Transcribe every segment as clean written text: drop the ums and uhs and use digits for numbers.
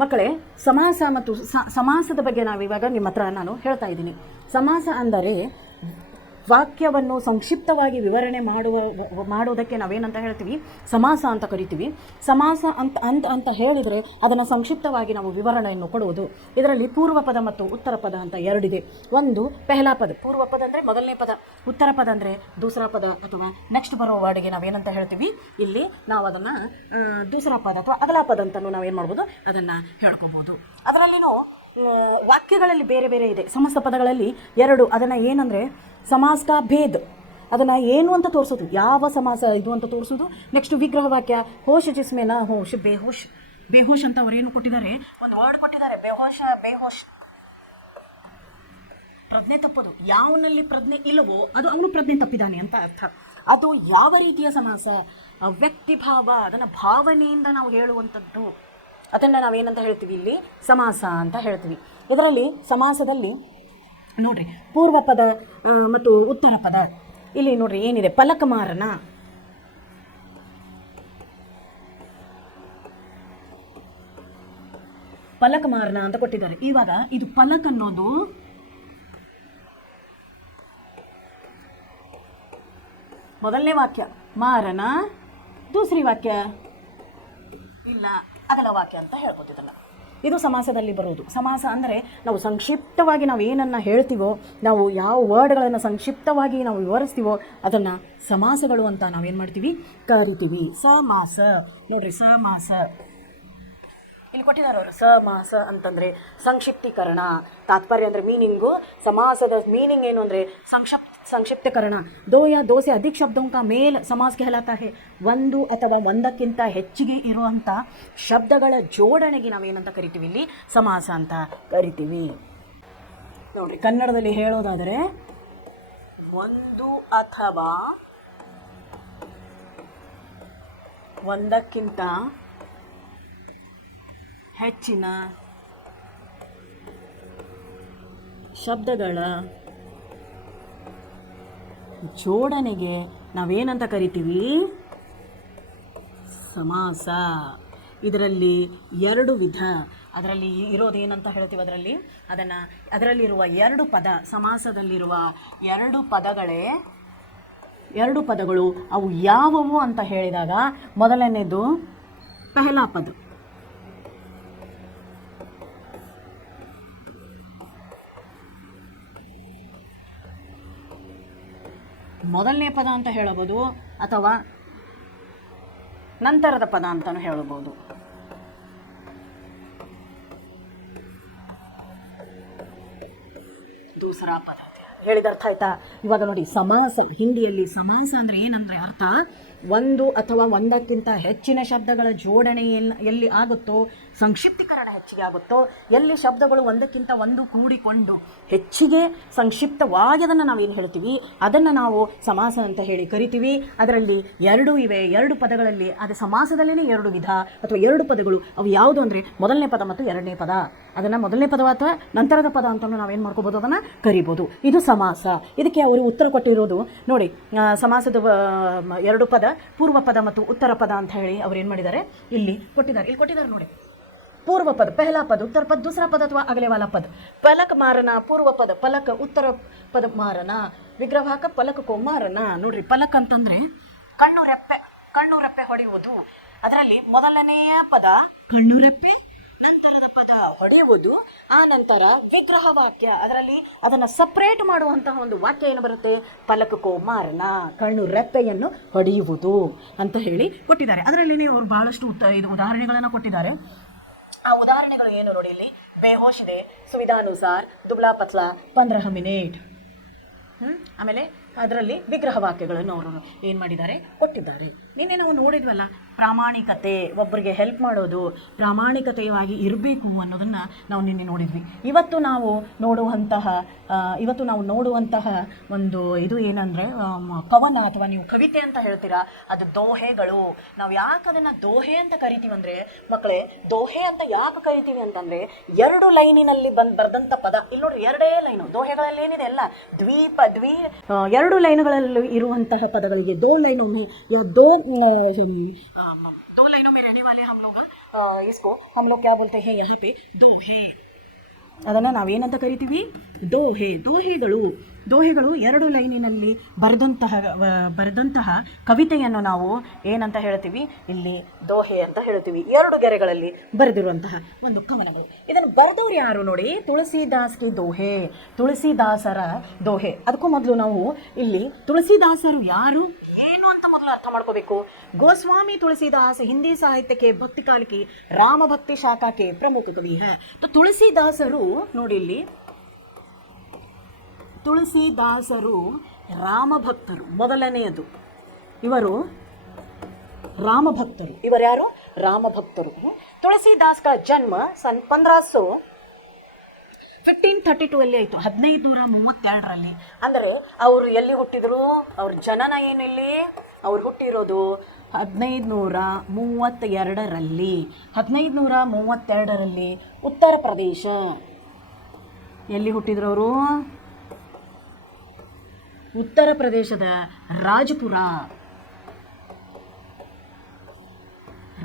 ಮಕ್ಕಳೇ, ಸಮಾಸ ಮತ್ತು ಸಮಾಸದ ಬಗ್ಗೆ ನಾವಿವಾಗ ನಿಮ್ಮ ಹತ್ರ ನಾನು ಹೇಳ್ತಾ ಇದ್ದೀನಿ. ಸಮಾಸ ಅಂದರೆ ವಾಕ್ಯವನ್ನು ಸಂಕ್ಷಿಪ್ತವಾಗಿ ವಿವರಣೆ ಮಾಡೋದಕ್ಕೆ ನಾವೇನಂತ ಹೇಳ್ತೀವಿ, ಸಮಾಸ ಅಂತ ಕರಿತೀವಿ. ಸಮಾಸ ಅಂತ ಹೇಳಿದರೆ ಅದನ್ನು ಸಂಕ್ಷಿಪ್ತವಾಗಿ ನಾವು ವಿವರಣೆಯನ್ನು ಕೊಡುವುದು. ಇದರಲ್ಲಿ ಪೂರ್ವ ಪದ ಮತ್ತು ಉತ್ತರ ಪದ ಅಂತ ಎರಡಿದೆ. ಒಂದು ಪೆಹಲಾ ಪದ, ಪೂರ್ವ ಪದ ಅಂದರೆ ಮೊದಲನೇ ಪದ, ಉತ್ತರ ಪದ ಅಂದರೆ ದೂಸರಾ ಪದ ಅಥವಾ ನೆಕ್ಸ್ಟ್ ಬರೋ ವರ್ಡ್ಗೆ ನಾವೇನಂತ ಹೇಳ್ತೀವಿ, ಇಲ್ಲಿ ನಾವು ಅದನ್ನು ದೂಸರಾ ಪದ ಅಥವಾ ಅಗಲಾ ಪದ ಅಂತಲೂ ನಾವೇನು ಮಾಡ್ಬೋದು, ಅದನ್ನು ಹೇಳ್ಕೊಬೋದು. ಅದರಲ್ಲಿನೂ ವಾಕ್ಯಗಳಲ್ಲಿ ಬೇರೆ ಬೇರೆ ಇದೆ. ಸಮಸ್ತ ಪದಗಳಲ್ಲಿ ಎರಡು. ಅದನ್ನು ಏನಂದರೆ ಸಮಾಸ ಕಾ ಭೇದ್, ಅದನ್ನು ಏನು ಅಂತ ತೋರಿಸೋದು, ಯಾವ ಸಮಾಸ ಇದು ಅಂತ ತೋರಿಸೋದು. ನೆಕ್ಸ್ಟ್ ವಿಗ್ರಹ ವಾಕ್ಯ, ಹೋಶ್ ಜಿಸ್ಮೇನ ಹೋಶ್ ಬೇಹೋಶ್. ಬೇಹೋಶ್ ಅಂತ ಅವರೇನು ಕೊಟ್ಟಿದ್ದಾರೆ, ಒಂದು ವರ್ಡ್ ಕೊಟ್ಟಿದ್ದಾರೆ, ಬೇಹೋಶ್. ಪ್ರಜ್ಞೆ ತಪ್ಪೋದು, ಯಾವನಲ್ಲಿ ಪ್ರಜ್ಞೆ ಇಲ್ಲವೋ ಅದು ಅವನು ಪ್ರಜ್ಞೆ ತಪ್ಪಿದ್ದಾನೆ ಅಂತ ಅರ್ಥ. ಅದು ಯಾವ ರೀತಿಯ ಸಮಾಸ, ವ್ಯಕ್ತಿಭಾವ, ಅದನ್ನು ಭಾವನೆಯಿಂದ ನಾವು ಹೇಳುವಂಥದ್ದು, ಅದನ್ನು ನಾವೇನಂತ ಹೇಳ್ತೀವಿ, ಇಲ್ಲಿ ಸಮಾಸ ಅಂತ ಹೇಳ್ತೀವಿ. ಇದರಲ್ಲಿ ಸಮಾಸದಲ್ಲಿ ನೋಡ್ರಿ, ಪೂರ್ವ ಪದ ಮತ್ತು ಉತ್ತರ ಪದ ಇಲ್ಲಿ ನೋಡ್ರಿ ಏನಿದೆ, ಪಲಕಮಾರನ, ಪಲಕಮಾರನ ಅಂತ ಕೊಟ್ಟಿದ್ದಾರೆ. ಇವಾಗ ಇದು ಪಲಕ್ ಅನ್ನೋದು ಮೊದಲನೇ ವಾಕ್ಯ, ಮಾರನ ದೂಸರಿ ವಾಕ್ಯ, ಇಲ್ಲ ಅಗಲ ವಾಕ್ಯ ಅಂತ ಹೇಳ್ಬೋದು. ಇದನ್ನು ಇದು ಸಮಾಸದಲ್ಲಿ ಬರೋದು. ಸಮಾಸ ಅಂದರೆ ನಾವು ಸಂಕ್ಷಿಪ್ತವಾಗಿ ನಾವು ಏನನ್ನು ಹೇಳ್ತೀವೋ, ನಾವು ಯಾವ ವರ್ಡ್ಗಳನ್ನು ಸಂಕ್ಷಿಪ್ತವಾಗಿ ನಾವು ವಿವರಿಸ್ತೀವೋ ಅದನ್ನು ಸಮಾಸಗಳು ಅಂತ ನಾವೇನು ಮಾಡ್ತೀವಿ, ಕರಿತೀವಿ. ಸಮಾಸ ನೋಡ್ರಿ, ಸಮಾಸ ಇಲ್ಲಿ ಕೊಟ್ಟಿದ್ದಾರೆ ಅವರು. ಸಮಾಸ ಅಂತಂದರೆ ಸಂಕ್ಷಿಪ್ತೀಕರಣ, ತಾತ್ಪರ್ಯ ಅಂದರೆ ಮೀನಿಂಗು. ಸಮಾಸದ ಮೀನಿಂಗ್ ಏನು ಅಂದರೆ ಸಂಕ್ಷಿಪ್ತೀಕರಣ. दो या दो से अधिक शब्दों का मेल समास कहलाता है. ಒಂದು ಅಥವಾ ಒಂದಕ್ಕಿಂತ ಹೆಚ್ಚಿಗೆ ಇರುವಂಥ ಶಬ್ದಗಳ ಜೋಡಣೆಗೆ ನಾವೇನಂತ ಕರಿತೀವಿ, ಇಲ್ಲಿ ಸಮಾಸ ಅಂತ ಕರಿತೀವಿ. ನೋಡ್ರಿ, ಕನ್ನಡದಲ್ಲಿ ಹೇಳೋದಾದರೆ ಒಂದು ಅಥವಾ ಒಂದಕ್ಕಿಂತ ಹೆಚ್ಚಿನ ಶಬ್ದಗಳ ಜೋಡಣೆಗೆ ನಾವೇನಂತ ಕರಿತೀವಿ, ಸಮಾಸ. ಇದರಲ್ಲಿ ಎರಡು ವಿಧ. ಅದರಲ್ಲಿ ಇರೋದೇನಂತ ಹೇಳ್ತೀವಿ, ಅದರಲ್ಲಿರುವ ಎರಡು ಪದ, ಸಮಾಸದಲ್ಲಿರುವ ಎರಡು ಪದಗಳು ಅವು ಯಾವುವು ಅಂತ ಹೇಳಿದಾಗ, ಮೊದಲನೇದು ಪೆಹಲಾ ಪದ. ಮೊದಲನೇ ಪದ ಅಂತ ಹೇಳಬಹುದು ಅಥವಾ ನಂತರದ ಪದ ಅಂತಲೂ ಹೇಳಬಹುದು. ದೂಸರಾ ಪದ ಹೇಳಿದ ಅರ್ಥ ಆಯ್ತಾ? ಇವಾಗ ನೋಡಿ, ಸಮಾಸ, ಹಿಂದಿಯಲ್ಲಿ ಸಮಾಸ ಅಂದರೆ ಏನಂದರೆ ಅರ್ಥ, ಒಂದು ಅಥವಾ ಒಂದಕ್ಕಿಂತ ಹೆಚ್ಚಿನ ಶಬ್ದಗಳ ಜೋಡಣೆ ಎಲ್ಲಿ ಆಗುತ್ತೋ, ಸಂಕ್ಷಿಪ್ತೀಕರಣ ಹೆಚ್ಚಿಗೆ ಆಗುತ್ತೋ, ಎಲ್ಲಿ ಶಬ್ದಗಳು ಒಂದಕ್ಕಿಂತ ಒಂದು ಕೂಡಿಕೊಂಡು ಹೆಚ್ಚಿಗೆ ಸಂಕ್ಷಿಪ್ತವಾಗಿ ಅದನ್ನು ನಾವೇನು ಹೇಳ್ತೀವಿ, ಅದನ್ನು ನಾವು ಸಮಾಸ ಅಂತ ಹೇಳಿ ಕರಿತೀವಿ. ಅದರಲ್ಲಿ ಎರಡು ಇವೆ. ಎರಡು ಪದಗಳಲ್ಲಿ, ಅದು ಸಮಾಸದಲ್ಲೇ ಎರಡು ವಿಧ ಅಥವಾ ಎರಡು ಪದಗಳು. ಅವು ಯಾವುದು ಅಂದರೆ ಮೊದಲನೇ ಪದ ಮತ್ತು ಎರಡನೇ ಪದ. ಅದನ್ನು ಮೊದಲನೇ ಪದ ಅಥವಾ ನಂತರದ ಪದ ಅಂತಲೂ ನಾವೇನು ಮಾಡ್ಕೋಬೋದು, ಅದನ್ನು ಕರಿಬೋದು. ಇದು ಸಮಾಸ. ಇದಕ್ಕೆ ಅವರು ಉತ್ತರ ಕೊಟ್ಟಿರೋದು ನೋಡಿ, ಸಮಾಸದ ಎರಡು ಪದ, ಪೂರ್ವ ಪದ ಮತ್ತು ಉತ್ತರ ಪದ ಅಂತ ಹೇಳಿ ಅವ್ರು ಏನು ಮಾಡಿದ್ದಾರೆ, ಇಲ್ಲಿ ಕೊಟ್ಟಿದ್ದಾರೆ ನೋಡಿ. ಪೂರ್ವ ಪದ ಪೆಹಲಾ ಪದ, ಉತ್ತರ ಪದ ದೂಸರಾ ಪದ ಅಥವಾ ಅಗಲೆ ವಾಲಾ ಪದ. ಪಲಕ್ ಮಾರನ ಪೂರ್ವ ಪದ, ಪಲಕ್ ಉತ್ತರ ಪದ ಮಾರನ, ವಿಗ್ರಹಾಕ ಪಲಕಕ್ಕೋ ಮಾರನ. ನೋಡ್ರಿ, ಪಲಕ್ ಅಂತಂದ್ರೆ ಕಣ್ಣು ರೆಪ್ಪೆ ಹೊಡೆಯುವುದು. ಅದರಲ್ಲಿ ಮೊದಲನೆಯ ಪದ ಕಣ್ಣು ರೆಪ್ಪೆ, ನಂತರದ ಪದ ಹೊಡೆಯುವುದು, ಆ ನಂತರ ವಿಗ್ರಹ ವಾಕ್ಯ. ಅದರಲ್ಲಿ ಅದನ್ನು ಸಪ್ರೇಟ್ ಮಾಡುವಂತಹ ಒಂದು ವಾಕ್ಯ ಏನು ಬರುತ್ತೆ, ಪಲಕಕ್ಕೋ ಮಾರನ, ಕಣ್ಣು ರೆಪ್ಪೆಯನ್ನು ಹೊಡೆಯುವುದು ಅಂತ ಹೇಳಿ ಕೊಟ್ಟಿದ್ದಾರೆ. ಅದರಲ್ಲಿ ಅವರು ಬಹಳಷ್ಟು ಇದು ಉದಾಹರಣೆಗಳನ್ನು ಕೊಟ್ಟಿದ್ದಾರೆ. ಆ ಉದಾಹರಣೆಗಳು ಏನು ನೋಡಿ, ಇಲ್ಲಿ ಬೇಹೋಶ್ ಇದೆ, ಸುವಿಧಾನುಸಾರ್, ದುಬ್ಲಾ ಪತ್ಲಾ, 15 ಮಿನಿಟ್. ಆಮೇಲೆ ಅದರಲ್ಲಿ ವಿಗ್ರಹ ವಾಕ್ಯಗಳನ್ನು ಅವರು ಏನು ಮಾಡಿದ್ದಾರೆ, ಕೊಟ್ಟಿದ್ದಾರೆ. ನಿನ್ನೆ ನಾವು ನೋಡಿದ್ವಲ್ಲ, ಪ್ರಾಮಾಣಿಕತೆ, ಒಬ್ಬರಿಗೆ ಹೆಲ್ಪ್ ಮಾಡೋದು, ಪ್ರಾಮಾಣಿಕತೆಯಾಗಿ ಇರಬೇಕು ಅನ್ನೋದನ್ನು ನಾವು ನಿನ್ನೆ ನೋಡಿದ್ವಿ. ಇವತ್ತು ನಾವು ನೋಡುವಂತಹ ಒಂದು ಇದು ಏನಂದರೆ ಕವನ ಅಥವಾ ನೀವು ಕವಿತೆ ಅಂತ ಹೇಳ್ತೀರಾ, ಅದು ದೋಹೆಗಳು. ನಾವು ಯಾಕೆ ಅದನ್ನು ದೋಹೆ ಅಂತ ಕರಿತೀವಿ ಅಂದರೆ, ಮಕ್ಕಳೇ, ದೋಹೆ ಅಂತ ಯಾಕೆ ಕರಿತೀವಿ ಅಂತಂದರೆ, ಎರಡು ಲೈನಿನಲ್ಲಿ ಬರೆದಂಥ ಪದ. ಇಲ್ಲಿ ನೋಡ್ರಿ, ಎರಡೇ ಲೈನು. ದೋಹೆಗಳಲ್ಲಿ ಏನಿದೆ ಎಲ್ಲ ಎರಡು ಲೈನ್ಗಳಲ್ಲಿ ಇರುವಂತಹ ಪದಗಳಿಗೆ ದೋ ಲೈನೊಮ್ಮೆ, ದೋ लाइनों में रहने वाले हम लोग इसको हम लोग क्या बोलते हैं यहाँ पे दोहे. ಅದನ್ನು ನಾವೇನಂತ ಕರಿತೀವಿ ದೋಹೆ. ದೋಹೆಗಳು ಎರಡು ಲೈನಿನಲ್ಲಿ ಬರೆದಂತಹ ಕವಿತೆಯನ್ನು ನಾವು ಏನಂತ ಹೇಳ್ತೀವಿ, ಇಲ್ಲಿ ದೋಹೆ ಅಂತ ಹೇಳ್ತೀವಿ. ಎರಡು ಗೆರೆಗಳಲ್ಲಿ ಬರೆದಿರುವಂತಹ ಒಂದು ಕವನಗಳು. ಇದನ್ನು ಬರೆದವ್ರು ಯಾರು ನೋಡಿ, ತುಳಸಿದಾಸ್ಗೆ ದೋಹೆ, ತುಳಸಿದಾಸರ ದೋಹೆ. ಅದಕ್ಕೂ ಮೊದಲು ನಾವು ಇಲ್ಲಿ ತುಳಸಿದಾಸರು ಯಾರು ಏನು ಅಂತ ಮೊದಲು ಅರ್ಥ ಮಾಡ್ಕೋಬೇಕು. गोस्वामी तुलसीदास हिंदी साहित्य के भक्ति काल की राम भक्ति शाखा के प्रमुख कवि है. तो तुलसीदासರು ನೋಡಿ ಇಲ್ಲಿ, ತುಳಸಿದಾಸರು ರಾಮಭಕ್ತರು. ಮೊದಲನೆಯದು ಇವರು ರಾಮಭಕ್ತರು. ಇವರು ಯಾರು? ರಾಮಭಕ್ತರು. ತುಳಸಿದಾಸ್ का जन्म सन 1532 ಅಲ್ಲಿ ಆಯಿತು, 1532ರಲ್ಲಿ. ಅಂದರೆ ಅವರು ಎಲ್ಲಿ ಹುಟ್ಟಿದ್ರು, ಅವ್ರ ಜನನ ಏನು, ಇಲ್ಲಿ ಅವ್ರು ಹುಟ್ಟಿರೋದು 1532ರಲ್ಲಿ. 1532ರಲ್ಲಿ ಉತ್ತರ ಪ್ರದೇಶ. ಎಲ್ಲಿ ಹುಟ್ಟಿದ್ರು ಅವರು? ಉತ್ತರ ಪ್ರದೇಶದ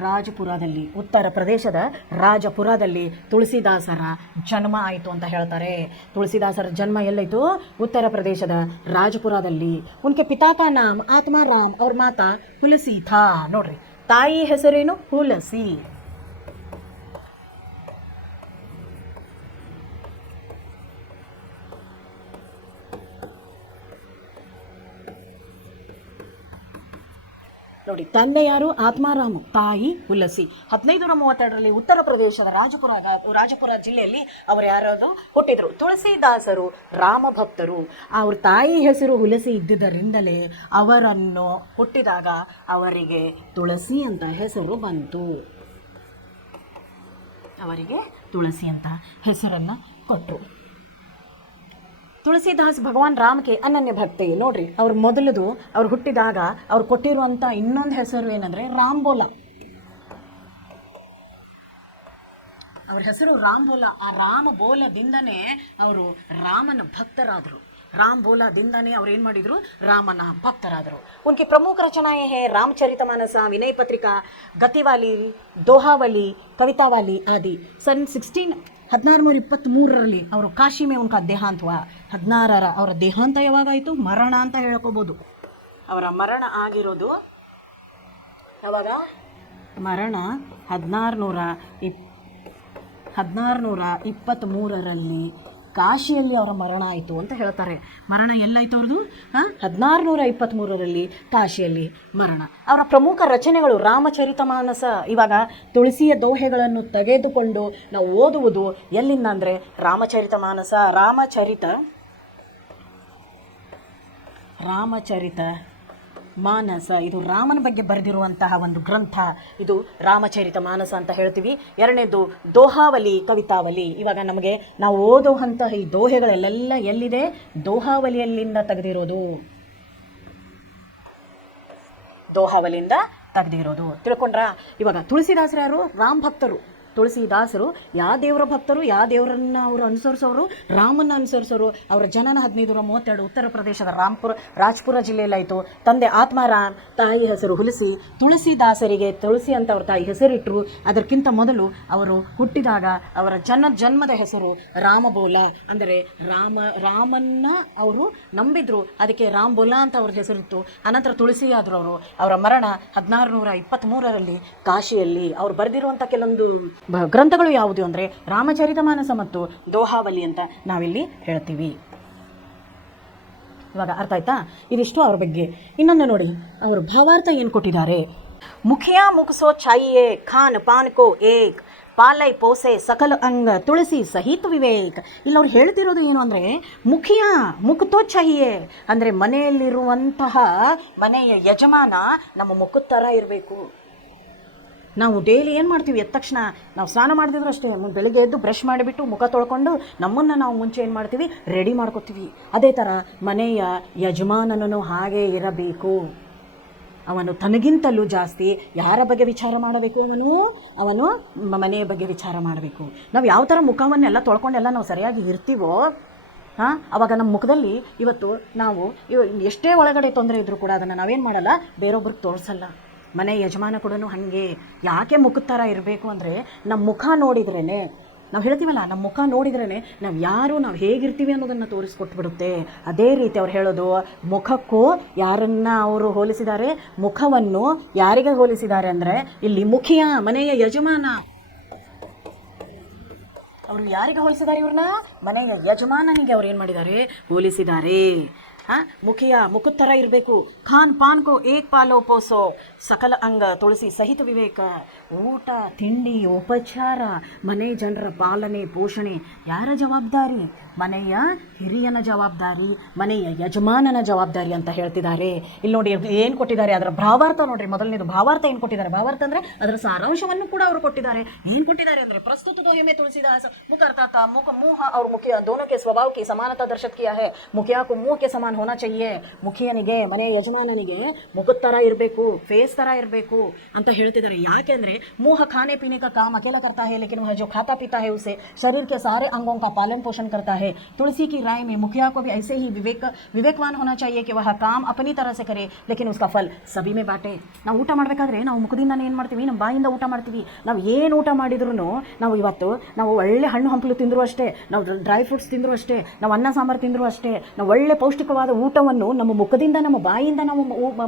ರಾಜಪುರದಲ್ಲಿ, ಉತ್ತರ ಪ್ರದೇಶದ ರಾಜಪುರದಲ್ಲಿ ತುಳಸಿದಾಸರ ಜನ್ಮ ಆಯಿತು ಅಂತ ಹೇಳ್ತಾರೆ. ತುಳಸಿದಾಸರ ಜನ್ಮ ಎಲ್ಲಾಯಿತು? ಉತ್ತರ ಪ್ರದೇಶದ ರಾಜಪುರದಲ್ಲಿ. ಉನ್ಕೆ ಪಿತಾ ಕಾ ನಾಮ್ ಆತ್ಮಾರಾಮ್ ಅವ್ರ ಮಾತಾ ಹುಲಸಿ ಥಾ. ನೋಡ್ರಿ, ತಾಯಿ ಹೆಸರೇನು? ಹುಲಸಿ. ನೋಡಿ, ತಂದೆ ಯಾರು? ಆತ್ಮಾರಾಮ್, ತಾಯಿ ಹುಲಸಿ. 1532ರಲ್ಲಿ ಉತ್ತರ ಪ್ರದೇಶದ ರಾಜಪುರ ಜಿಲ್ಲೆಯಲ್ಲಿ ಅವರು ಯಾರಾದ್ರು ಹುಟ್ಟಿದ್ರು. ತುಳಸಿದಾಸರು ರಾಮಭಕ್ತರು. ಅವ್ರ ತಾಯಿ ಹೆಸರು ಹುಲಸಿ ಇದ್ದುದರಿಂದಲೇ ಅವರನ್ನು ಹುಟ್ಟಿದಾಗ ಅವರಿಗೆ ತುಳಸಿ ಅಂತ ಹೆಸರು ಬಂತು. ಅವರಿಗೆ ತುಳಸಿ ಅಂತ ಹೆಸರನ್ನು ಕೊಟ್ಟರು. ತುಳಸಿದಾಸ್ ಭಗವಾನ್ ರಾಮ್ಗೆ ಅನನ್ಯ ಭಕ್ತಿ. ನೋಡ್ರಿ, ಅವ್ರು ಮೊದಲದು ಅವ್ರು ಹುಟ್ಟಿದಾಗ ಅವ್ರು ಕೊಟ್ಟಿರುವಂಥ ಇನ್ನೊಂದು ಹೆಸರು ಏನಂದರೆ ರಾಮ್ಬೋಲ. ಅವ್ರ ಹೆಸರು ರಾಮ್ಬೋಲ. ಆ ರಾಮಬೋಲದಿಂದನೇ ಅವರು ರಾಮನ ಭಕ್ತರಾದರು. ರಾಮ್ಬೋಲದಿಂದನೇ ಅವ್ರು ಏನು ಮಾಡಿದರು? ರಾಮನ ಭಕ್ತರಾದರು. ಉನ್ಕಿ ಪ್ರಮುಖ ರಚನಾಯೇ ಹೇ ರಾಮಚರಿತಮಾನಸ, ವಿನಯ ಪತ್ರಿಕಾ, ಗತಿವಾಲಿ, ದೋಹಾವಲಿ, ಕವಿತಾವಾಲಿ ಆದಿ. ಸನ್ 1623ರಲ್ಲಿ ಅವರು ಕಾಶಿ ಮೇ ಉನ್ಕ ದೇಹಾಂತ. 16ರ ಅವರ ದೇಹಾಂತ ಯಾವಾಗಾಯಿತು? ಮರಣ ಅಂತ ಹೇಳ್ಕೋಬೋದು. ಅವರ ಮರಣ ಆಗಿರೋದು ಯಾವಾಗ? ಮರಣ 1623ರಲ್ಲಿ ಕಾಶಿಯಲ್ಲಿ ಅವರ ಮರಣ ಆಯಿತು ಅಂತ ಹೇಳ್ತಾರೆ. ಮರಣ ಎಲ್ಲಾಯಿತು ಅವ್ರದ್ದು? 1623ರಲ್ಲಿ ಕಾಶಿಯಲ್ಲಿ ಮರಣ. ಅವರ ಪ್ರಮುಖ ರಚನೆಗಳು ರಾಮಚರಿತಮಾನಸ. ಇವಾಗ ತುಳಸಿಯ ದೋಹೆಗಳನ್ನು ತೆಗೆದುಕೊಂಡು ನಾವು ಓದುವುದು ಎಲ್ಲಿಂದ ಅಂದರೆ ರಾಮಚರಿತಮಾನಸ. ರಾಮಚರಿತ ಮಾನಸ ಇದು ರಾಮನ ಬಗ್ಗೆ ಬರೆದಿರುವಂತಹ ಒಂದು ಗ್ರಂಥ. ಇದು ರಾಮಚರಿತ ಮಾನಸ ಅಂತ ಹೇಳ್ತೀವಿ. ಎರಡನೇದು ದೋಹಾವಲಿ, ಕವಿತಾವಲಿ. ಇವಾಗ ನಮಗೆ ನಾವು ಓದುವಂತಹ ಈ ದೋಹೆಗಳೆಲ್ಲ ಎಲ್ಲಿದೆ? ದೋಹಾವಲಿಯಲ್ಲಿಂದ ತೆಗೆದಿರೋದು. ದೋಹಾವಲಿಯಿಂದ ತೆಗೆದಿರೋದು. ತಿಳ್ಕೊಂಡ್ರಾ? ಇವಾಗ ತುಳಸಿದಾಸರು ಯಾರು? ರಾಮ ಭಕ್ತರು. ತುಳಸಿದಾಸರು ಯಾವ ದೇವರ ಭಕ್ತರು? ಯಾವ ದೇವರನ್ನ ಅವರು ಅನುಸರಿಸೋರು? ರಾಮನ ಅನುಸರಿಸೋರು. ಅವರ ಜನನ 1532 ಉತ್ತರ ಪ್ರದೇಶದ ರಾಜಪುರ ಜಿಲ್ಲೆಯಲ್ಲಾಯಿತು. ತಂದೆ ಆತ್ಮಾರಾಮ್, ತಾಯಿ ಹೆಸರು ಹುಲಸಿ. ತುಳಸಿದಾಸರಿಗೆ ತುಳಸಿ ಅಂತ ಅವ್ರ ತಾಯಿ ಹೆಸರಿಟ್ಟರು. ಅದಕ್ಕಿಂತ ಮೊದಲು ಅವರು ಹುಟ್ಟಿದಾಗ ಅವರ ಜನ್ಮದ ಹೆಸರು ರಾಮಬೋಲ. ಅಂದರೆ ರಾಮನ್ನ ಅವರು ನಂಬಿದ್ರು, ಅದಕ್ಕೆ ರಾಮ್ಬೋಲ ಅಂತ ಅವ್ರ ಹೆಸರಿತ್ತು. ಅನಂತರ ತುಳಸಿ ಆದರು ಅವರು. ಅವರ ಮರಣ 1623ರಲ್ಲಿ ಕಾಶಿಯಲ್ಲಿ. ಅವ್ರು ಬರೆದಿರುವಂಥ ಕೆಲವೊಂದು ಗ್ರಂಥಗಳು ಯಾವುದು ಅಂದರೆ ರಾಮಚರಿತಮಾನಸ ಮತ್ತು ದೋಹಾವಲಿ ಅಂತ ನಾವಿಲ್ಲಿ ಹೇಳ್ತೀವಿ. ಇವಾಗ ಅರ್ಥ ಆಯ್ತಾ? ಇದಿಷ್ಟು ಅವ್ರ ಬಗ್ಗೆ. ಇನ್ನೊಂದು ನೋಡಿ, ಅವರು ಭಾವಾರ್ಥ ಏನು ಕೊಟ್ಟಿದ್ದಾರೆ. ಮುಖಿಯಾ ಮುಖಸೋ ಚಾಯಿಯೇ ಖಾನ್ ಪಾನ್ ಕೋ ಏಕ್ ಪಾಲೈ ಪೋಸೆ ಸಕಲ ಅಂಗ ತುಳಸಿ ಸಹಿತ ವಿವೇಕ್. ಇಲ್ಲಿ ಅವ್ರು ಹೇಳ್ತಿರೋದು ಏನು ಅಂದರೆ ಮುಖತೋ ಚಾಹಿಯೇ ಅಂದರೆ ಮನೆಯಲ್ಲಿರುವಂತಹ ಮನೆಯ ಯಜಮಾನ ನಮ್ಮ ಮುಖದ ಥರ ಇರಬೇಕು. ನಾವು ಡೈಲಿ ಏನು ಮಾಡ್ತೀವಿ? ಎದ್ದ ತಕ್ಷಣ ನಾವು ಸ್ನಾನ ಮಾಡಿದ್ರು ಅಷ್ಟೇ, ಬೆಳಿಗ್ಗೆ ಎದ್ದು ಬ್ರಷ್ ಮಾಡಿಬಿಟ್ಟು ಮುಖ ತೊಳ್ಕೊಂಡು ನಮ್ಮನ್ನು ನಾವು ಮುಂಚೆ ಏನು ಮಾಡ್ತೀವಿ? ರೆಡಿ ಮಾಡ್ಕೋತೀವಿ. ಅದೇ ಥರ ಮನೆಯ ಯಜಮಾನನೂ ಹಾಗೇ ಇರಬೇಕು. ಅವನು ತನಗಿಂತಲೂ ಜಾಸ್ತಿ ಯಾರ ಬಗ್ಗೆ ವಿಚಾರ ಮಾಡಬೇಕು? ಅವನು ಮನೆಯ ಬಗ್ಗೆ ವಿಚಾರ ಮಾಡಬೇಕು. ನಾವು ಯಾವ ಥರ ಮುಖವನ್ನೆಲ್ಲ ತೊಳ್ಕೊಂಡೆಲ್ಲ ನಾವು ಸರಿಯಾಗಿ ಇರ್ತೀವೋ ಆವಾಗ ನಮ್ಮ ಮುಖದಲ್ಲಿ ಇವತ್ತು ನಾವು ಎಷ್ಟೇ ಒಳಗಡೆ ತೊಂದರೆ ಇದ್ದರೂ ಕೂಡ ಅದನ್ನು ನಾವೇನು ಮಾಡಲ್ಲ, ಬೇರೊಬ್ರಿಗೆ ತೋರಿಸಲ್ಲ. ಮನೆ ಯಜಮಾನ ಕೂಡ ಹಾಗೆ. ಯಾಕೆ ಮುಖದ ಥರ ಇರಬೇಕು ಅಂದರೆ ನಮ್ಮ ಮುಖ ನೋಡಿದ್ರೇ, ನಾವು ಹೇಳ್ತೀವಲ್ಲ, ನಮ್ಮ ಮುಖ ನೋಡಿದ್ರೇ ನಾವು ಯಾರು, ನಾವು ಹೇಗಿರ್ತೀವಿ ಅನ್ನೋದನ್ನು ತೋರಿಸ್ಕೊಟ್ಬಿಡುತ್ತೆ. ಅದೇ ರೀತಿ ಅವ್ರು ಹೇಳೋದು, ಮುಖಕ್ಕೂ ಯಾರನ್ನ ಅವರು ಹೋಲಿಸಿದ್ದಾರೆ, ಮುಖವನ್ನು ಯಾರಿಗೆ ಹೋಲಿಸಿದ್ದಾರೆ ಅಂದರೆ ಇಲ್ಲಿ ಮುಖಿಯ, ಮನೆಯ ಯಜಮಾನ. ಅವರು ಯಾರಿಗೆ ಹೋಲಿಸಿದ್ದಾರೆ? ಇವ್ರನ್ನ ಮನೆಯ ಯಜಮಾನನಿಗೆ ಅವ್ರು ಏನು ಮಾಡಿದ್ದಾರೆ, ಹೋಲಿಸಿದ್ದಾರೆ. ಮುಖಿಯ ಮುಖದ ಥರ ಇರಬೇಕು. ಖಾನ್ ಪಾನ್ ಕೋ ಏಕ್ ಪಾಲೋ ಪೋಸೋ ಸಕಲ ಅಂಗ ತುಳಸಿ ಸಹಿತ ವಿವೇಕ. ಊಟ ತಿಂಡಿ ಉಪಚಾರ, ಮನೆ ಜನರ ಪಾಲನೆ ಪೋಷಣೆ ಯಾರ ಜವಾಬ್ದಾರಿ? ಮನೆಯ ಹಿರಿಯನ ಜವಾಬ್ದಾರಿ, ಮನೆಯ ಯಜಮಾನನ ಜವಾಬ್ದಾರಿ ಅಂತ ಹೇಳ್ತಿದ್ದಾರೆ. ಇಲ್ಲಿ ನೋಡಿ ಏನು ಕೊಟ್ಟಿದ್ದಾರೆ, ಅದರ ಭಾವಾರ್ಥ ನೋಡ್ರಿ. ಮೊದಲನೇದು ಭಾವಾರ್ಥ ಏನು ಕೊಟ್ಟಿದ್ದಾರೆ? ಭಾವಾರ್ಥ ಅಂದರೆ ಅದರ ಸಾರಾಂಶವನ್ನು ಕೂಡ ಅವರು ಕೊಟ್ಟಿದ್ದಾರೆ. ಏನು ಕೊಟ್ಟಿದ್ದಾರೆ ಅಂದರೆ, ಪ್ರಸ್ತುತ दोहे में तुलसीदास मुख अर्थात मुख मुंह और मुखिया दोनों के स्वभाव की समानता दर्शित किया है. मुखिया को मुंह के समान होना चाहिए. ಮುಖಿಯನಿಗೆ, ಮನೆಯ ಯಜಮಾನನಿಗೆ ಮುಖದ ಥರ ಇರಬೇಕು, ಫೇಸ್ ಥರ ಇರಬೇಕು ಅಂತ ಹೇಳ್ತಿದ್ದಾರೆ. ಯಾಕೆಂದರೆ मुंह खाने पीने का काम अकेला करता है, लेकिन वह जो खाता पीता है उसे शरीर के सारे अंगों का पालन पोषण करता है. तुलसी की राय में मुखिया को भी ऐसे ही विवेकवान होना चाहिए कि वह काम अपनी तरह से करे, लेकिन उसका फल सभी में बांटे. ನಾವು ಊಟ ಮಾಡಬೇಕಾದ್ರೆ ನಾವು ಮುಖದಿಂದಾನೇ ಏನು ಮಾಡ್ತೀವಿ, ನಮ್ಮ ಬಾಯಿಂದ ಊಟ ಮಾಡ್ತೀವಿ. ನಾವು ಏನು ಊಟ ಮಾಡಿದ್ರು ನಾವು ಇವತ್ತು ನಾವು ಒಳ್ಳೆ ಹಣ್ಣು ಹಂಪಲು ತಿಂದರೂ ಅಷ್ಟೇ, ನಾವು ಡ್ರೈ ಫ್ರೂಟ್ಸ್ ತಿಂದರೂ ಅಷ್ಟೇ, ನಾವು ಅನ್ನ ಸಾಂಬಾರು ತಿಂದರೂ ಅಷ್ಟೇ, ನಾವು ಒಳ್ಳೆ ಪೌಷ್ಟಿಕವಾದ ಊಟವನ್ನು ನಮ್ಮ ಮುಖದಿಂದ, ನಮ್ಮ ಬಾಯಿಂದ ನಾವು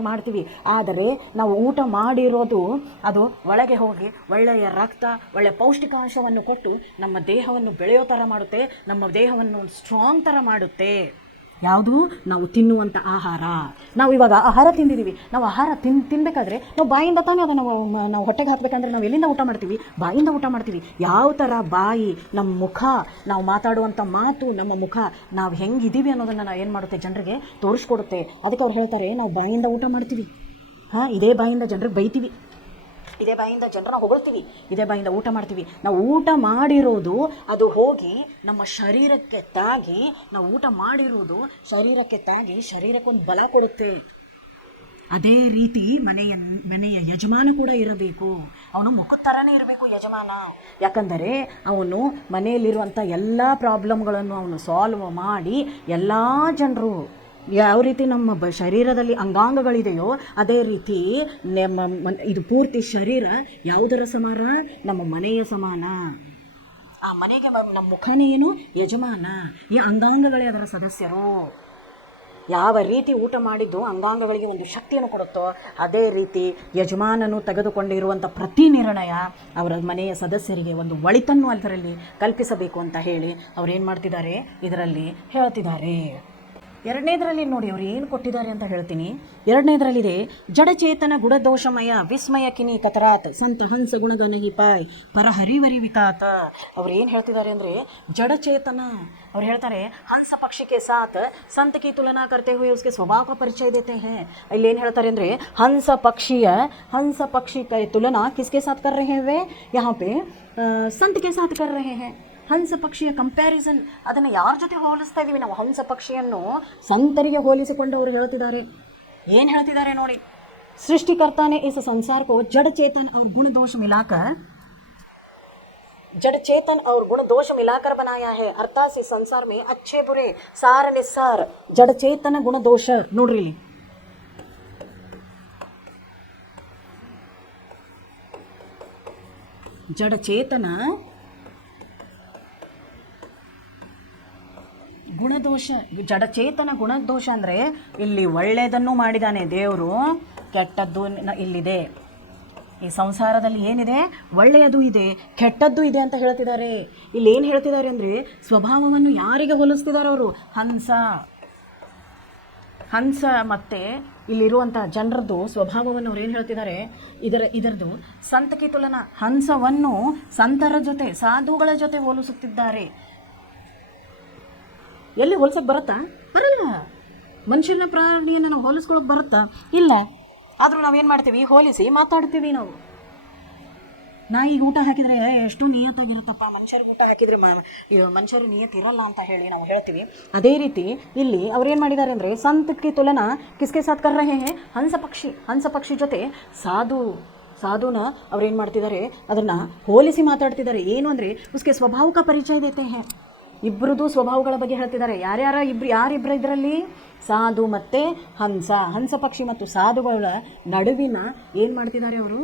ಮಾಡ್ತೀವಿ. ಆದರೆ ನಾವು ಊಟ ಮಾಡಿರೋದು ಅದು ಒಳಗೆ ಹೋಗಿ ಒಳ್ಳೆಯ ರಕ್ತ, ಒಳ್ಳೆಯ ಪೌಷ್ಟಿಕಾಂಶವನ್ನು ಕೊಟ್ಟು ನಮ್ಮ ದೇಹವನ್ನು ಬೆಳೆಯೋ ಥರ ಮಾಡುತ್ತೆ, ನಮ್ಮ ದೇಹವನ್ನು ಸ್ಟ್ರಾಂಗ್ ಥರ ಮಾಡುತ್ತೆ. ಯಾವುದು? ನಾವು ತಿನ್ನುವಂಥ ಆಹಾರ. ನಾವು ಇವಾಗ ಆಹಾರ ತಿಂದಿದ್ದೀವಿ, ನಾವು ಆಹಾರ ತಿನ್ನಬೇಕಾದ್ರೆ ನಾವು ಬಾಯಿಂದ ತಾನೇ ಅದನ್ನು ನಾವು ಹೊಟ್ಟೆಗೆ ಹಾಕಬೇಕಂದ್ರೆ ನಾವು ಎಲ್ಲಿಂದ ಊಟ ಮಾಡ್ತೀವಿ? ಬಾಯಿಂದ ಊಟ ಮಾಡ್ತೀವಿ. ಯಾವ ಥರ ಬಾಯಿ, ನಮ್ಮ ಮುಖ, ನಾವು ಮಾತಾಡುವಂಥ ಮಾತು, ನಮ್ಮ ಮುಖ, ನಾವು ಹೆಂಗಿದ್ದೀವಿ ಅನ್ನೋದನ್ನು ನಾವು ಏನು ಮಾಡುತ್ತೆ, ಜನರಿಗೆ ತೋರಿಸ್ಕೊಡುತ್ತೆ. ಅದಕ್ಕೆ ಅವ್ರು ಹೇಳ್ತಾರೆ, ನಾವು ಬಾಯಿಂದ ಊಟ ಮಾಡ್ತೀವಿ, ಇದೇ ಬಾಯಿಂದ ಜನರಿಗೆ ಬೈತೀವಿ, ಇದೇ ಬಾಯಿಂದ ಜನರನ್ನ ಹೊಗಳ್ತೀವಿ, ಇದೇ ಬಾಯಿಂದ ಊಟ ಮಾಡ್ತೀವಿ. ನಾವು ಊಟ ಮಾಡಿರೋದು ಅದು ಹೋಗಿ ನಮ್ಮ ಶರೀರಕ್ಕೆ ತಾಗಿ, ನಾವು ಊಟ ಮಾಡಿರೋದು ಶರೀರಕ್ಕೆ ತಾಗಿ ಶರೀರಕ್ಕೊಂದು ಬಲ ಕೊಡುತ್ತೆ. ಅದೇ ರೀತಿ ಮನೆಯ ಯಜಮಾನ ಕೂಡ ಇರಬೇಕು. ಅವನು ಮುಖದ ಥರನೇ ಇರಬೇಕು ಯಜಮಾನ. ಯಾಕಂದರೆ ಅವನು ಮನೆಯಲ್ಲಿರುವಂಥ ಎಲ್ಲ ಪ್ರಾಬ್ಲಮ್ಗಳನ್ನು ಅವನು ಸಾಲ್ವ್ ಮಾಡಿ, ಎಲ್ಲ ಜನರು ಯಾವ ರೀತಿ ನಮ್ಮ ಶರೀರದಲ್ಲಿ ಅಂಗಾಂಗಗಳಿದೆಯೋ ಅದೇ ರೀತಿ ಇದು ಪೂರ್ತಿ ಶರೀರ ಯಾವುದರ ಸಮಾನ? ನಮ್ಮ ಮನೆಯ ಸಮಾನ. ಆ ಮನೆಗೆ ನಮ್ಮ ಮುಖನೇ ಏನು? ಯಜಮಾನ. ಈ ಅಂಗಾಂಗಗಳೇ ಅದರ ಸದಸ್ಯರು. ಯಾವ ರೀತಿ ಊಟ ಮಾಡಿದ್ದು ಅಂಗಾಂಗಗಳಿಗೆ ಒಂದು ಶಕ್ತಿಯನ್ನು ಕೊಡುತ್ತೋ ಅದೇ ರೀತಿ ಯಜಮಾನನು ತೆಗೆದುಕೊಂಡಿರುವಂಥ ಪ್ರತಿ ನಿರ್ಣಯ ಅವರ ಮನೆಯ ಸದಸ್ಯರಿಗೆ ಒಂದು ಒಳಿತನ್ನು ಅದರಲ್ಲಿ ಕಲ್ಪಿಸಬೇಕು ಅಂತ ಹೇಳಿ ಅವ್ರೇನು ಮಾಡ್ತಿದ್ದಾರೆ, ಇದರಲ್ಲಿ ಹೇಳ್ತಿದ್ದಾರೆ. ಎರಡನೇದರಲ್ಲಿ ನೋಡಿ ಅವ್ರು ಏನು ಕೊಟ್ಟಿದ್ದಾರೆ ಅಂತ ಹೇಳ್ತೀನಿ. ಎರಡನೇದರಲ್ಲಿದೆ, ಜಡಚೇತನ ಗುಣದೋಷಮಯ ವಿಸ್ಮಯ ಕಿನಿ ಕತರಾತ್ ಸಂತ ಹಂಸ ಗುಣಗನಹಿ ಪಾಯ್ ಪರ ಹರಿವರಿ ವಿತಾತ. ಅವ್ರು ಏನು ಹೇಳ್ತಿದ್ದಾರೆ ಅಂದರೆ, ಜಡಚೇತನ ಅವ್ರು ಹೇಳ್ತಾರೆ, ಹಂಸ ಪಕ್ಷಿಗೆ ಸಾತ್ ಸಂತ ಕಿ ತುಲನಾ ಕರ್ತೆ ಹುए उसके स्वभाव का परिचय देते हैं. ಇಲ್ಲಿ ಏನು ಹೇಳ್ತಾರೆ ಅಂದರೆ, ಹಂಸ ಪಕ್ಷಿ का तुलना किसके साथ कर रहे हैं? वे यहाँ पे संत के साथ कर रहे हैं. ಹಂಸ ಪಕ್ಷಿಯ ಕಂಪ್ಯಾರಿಸನ್, ಅದನ್ನು ಯಾರ ಜೊತೆ ಹೋಲಿಸ್ತಾ ಇದ್ದೀವಿ ನಾವು? ಹಂಸ ಪಕ್ಷಿಯನ್ನು ಸಂತರಿಗೆ ಹೋಲಿಸಿಕೊಂಡು ಅವರು ಹೇಳ್ತಿದ್ದಾರೆ. ಏನು ಹೇಳ್ತಿದ್ದಾರೆ ನೋಡಿ, ಸೃಷ್ಟಿಕರ್ತಾನೆ इस संसार को जड़ चेतन और गुण दोष मिलाकर बनाया है. अर्थात इस संसार में अच्छे बुरे सार निस्सार जड़ चेतन गुण दोष. ನೋಡ್ರಿ ಇಲ್ಲಿ ಜಡಚೇತನ ಗುಣದೋಷ, ಜಡಚೇತನ ಗುಣದೋಷ ಅಂದರೆ ಇಲ್ಲಿ ಒಳ್ಳೆಯದನ್ನು ಮಾಡಿದ್ದಾನೆ ದೇವರು, ಕೆಟ್ಟದ್ದು ಇಲ್ಲಿದೆ. ಈ ಸಂಸಾರದಲ್ಲಿ ಏನಿದೆ? ಒಳ್ಳೆಯದು ಇದೆ, ಕೆಟ್ಟದ್ದು ಇದೆ ಅಂತ ಹೇಳ್ತಿದ್ದಾರೆ. ಇಲ್ಲಿ ಏನು ಹೇಳ್ತಿದ್ದಾರೆ ಅಂದರೆ, ಸ್ವಭಾವವನ್ನು ಯಾರಿಗೆ ಹೋಲಿಸ್ತಿದ್ದಾರೆ ಅವರು? ಹಂಸ ಮತ್ತು ಇಲ್ಲಿರುವಂಥ ಜನರದ್ದು ಸ್ವಭಾವವನ್ನು ಅವ್ರು ಏನು ಹೇಳ್ತಿದ್ದಾರೆ, ಇದರದ್ದು ಸಂತಕಿ ತುಲನ, ಹಂಸವನ್ನು ಸಂತರ ಜೊತೆ, ಸಾಧುಗಳ ಜೊತೆ ಹೋಲಿಸುತ್ತಿದ್ದಾರೆ. ಎಲ್ಲಿ ಹೋಲಿಸೋಕೆ ಬರುತ್ತಾ? ಬರಲ್ಲ. ಮನುಷ್ಯನ ಪ್ರಾಣಿಯನ್ನು ನಾವು ಹೋಲಿಸ್ಕೊಳ್ಳೋಕೆ ಬರುತ್ತಾ? ಇಲ್ಲ. ಆದರೂ ನಾವೇನು ಮಾಡ್ತೀವಿ? ಹೋಲಿಸಿ ಮಾತಾಡ್ತೀವಿ. ನಾವು ನಾಯಿಗೆ ಊಟ ಹಾಕಿದರೆ ಎಷ್ಟು ನಿಯತ್ತಾಗಿರುತ್ತಪ್ಪ, ಮನುಷ್ಯರಿಗೆ ಊಟ ಹಾಕಿದರೆ ಮನುಷ್ಯರು ನಿಯತ್ ಇರಲ್ಲ ಅಂತ ಹೇಳಿ ನಾವು ಹೇಳ್ತೀವಿ. ಅದೇ ರೀತಿ ಇಲ್ಲಿ ಅವ್ರೇನು ಮಾಡಿದ್ದಾರೆ ಅಂದರೆ, ಸಂತಕ್ಕೆ ತುಲನಾ ಕಿಸ್ಕೆ ಸಾಥ್ ಕರ್ ರಹೆ ಹೇ? ಹಂಸ ಪಕ್ಷಿ ಜೊತೆ ಸಾಧುನ ಅವ್ರೇನು ಮಾಡ್ತಿದ್ದಾರೆ, ಅದನ್ನು ಹೋಲಿಸಿ ಮಾತಾಡ್ತಿದ್ದಾರೆ. ಏನು ಅಂದರೆ, ಉಸ್ಕೆ ಸ್ವಭಾವಕ ಪರಿಚಯ ದೇತೆ ಹೇ. ಇಬ್ಬರದು ಸ್ವಭಾವಗಳ ಬಗ್ಗೆ ಹೇಳ್ತಿದ್ದಾರೆ. ಯಾರಿಬ್ಬರು ಇದರಲ್ಲಿ? ಸಾಧು ಮತ್ತು ಹಂಸ. ಹಂಸ ಪಕ್ಷಿ ಮತ್ತು ಸಾಧುಗಳ ನಡುವಿನ ಏನು ಮಾಡ್ತಿದ್ದಾರೆ ಅವರು?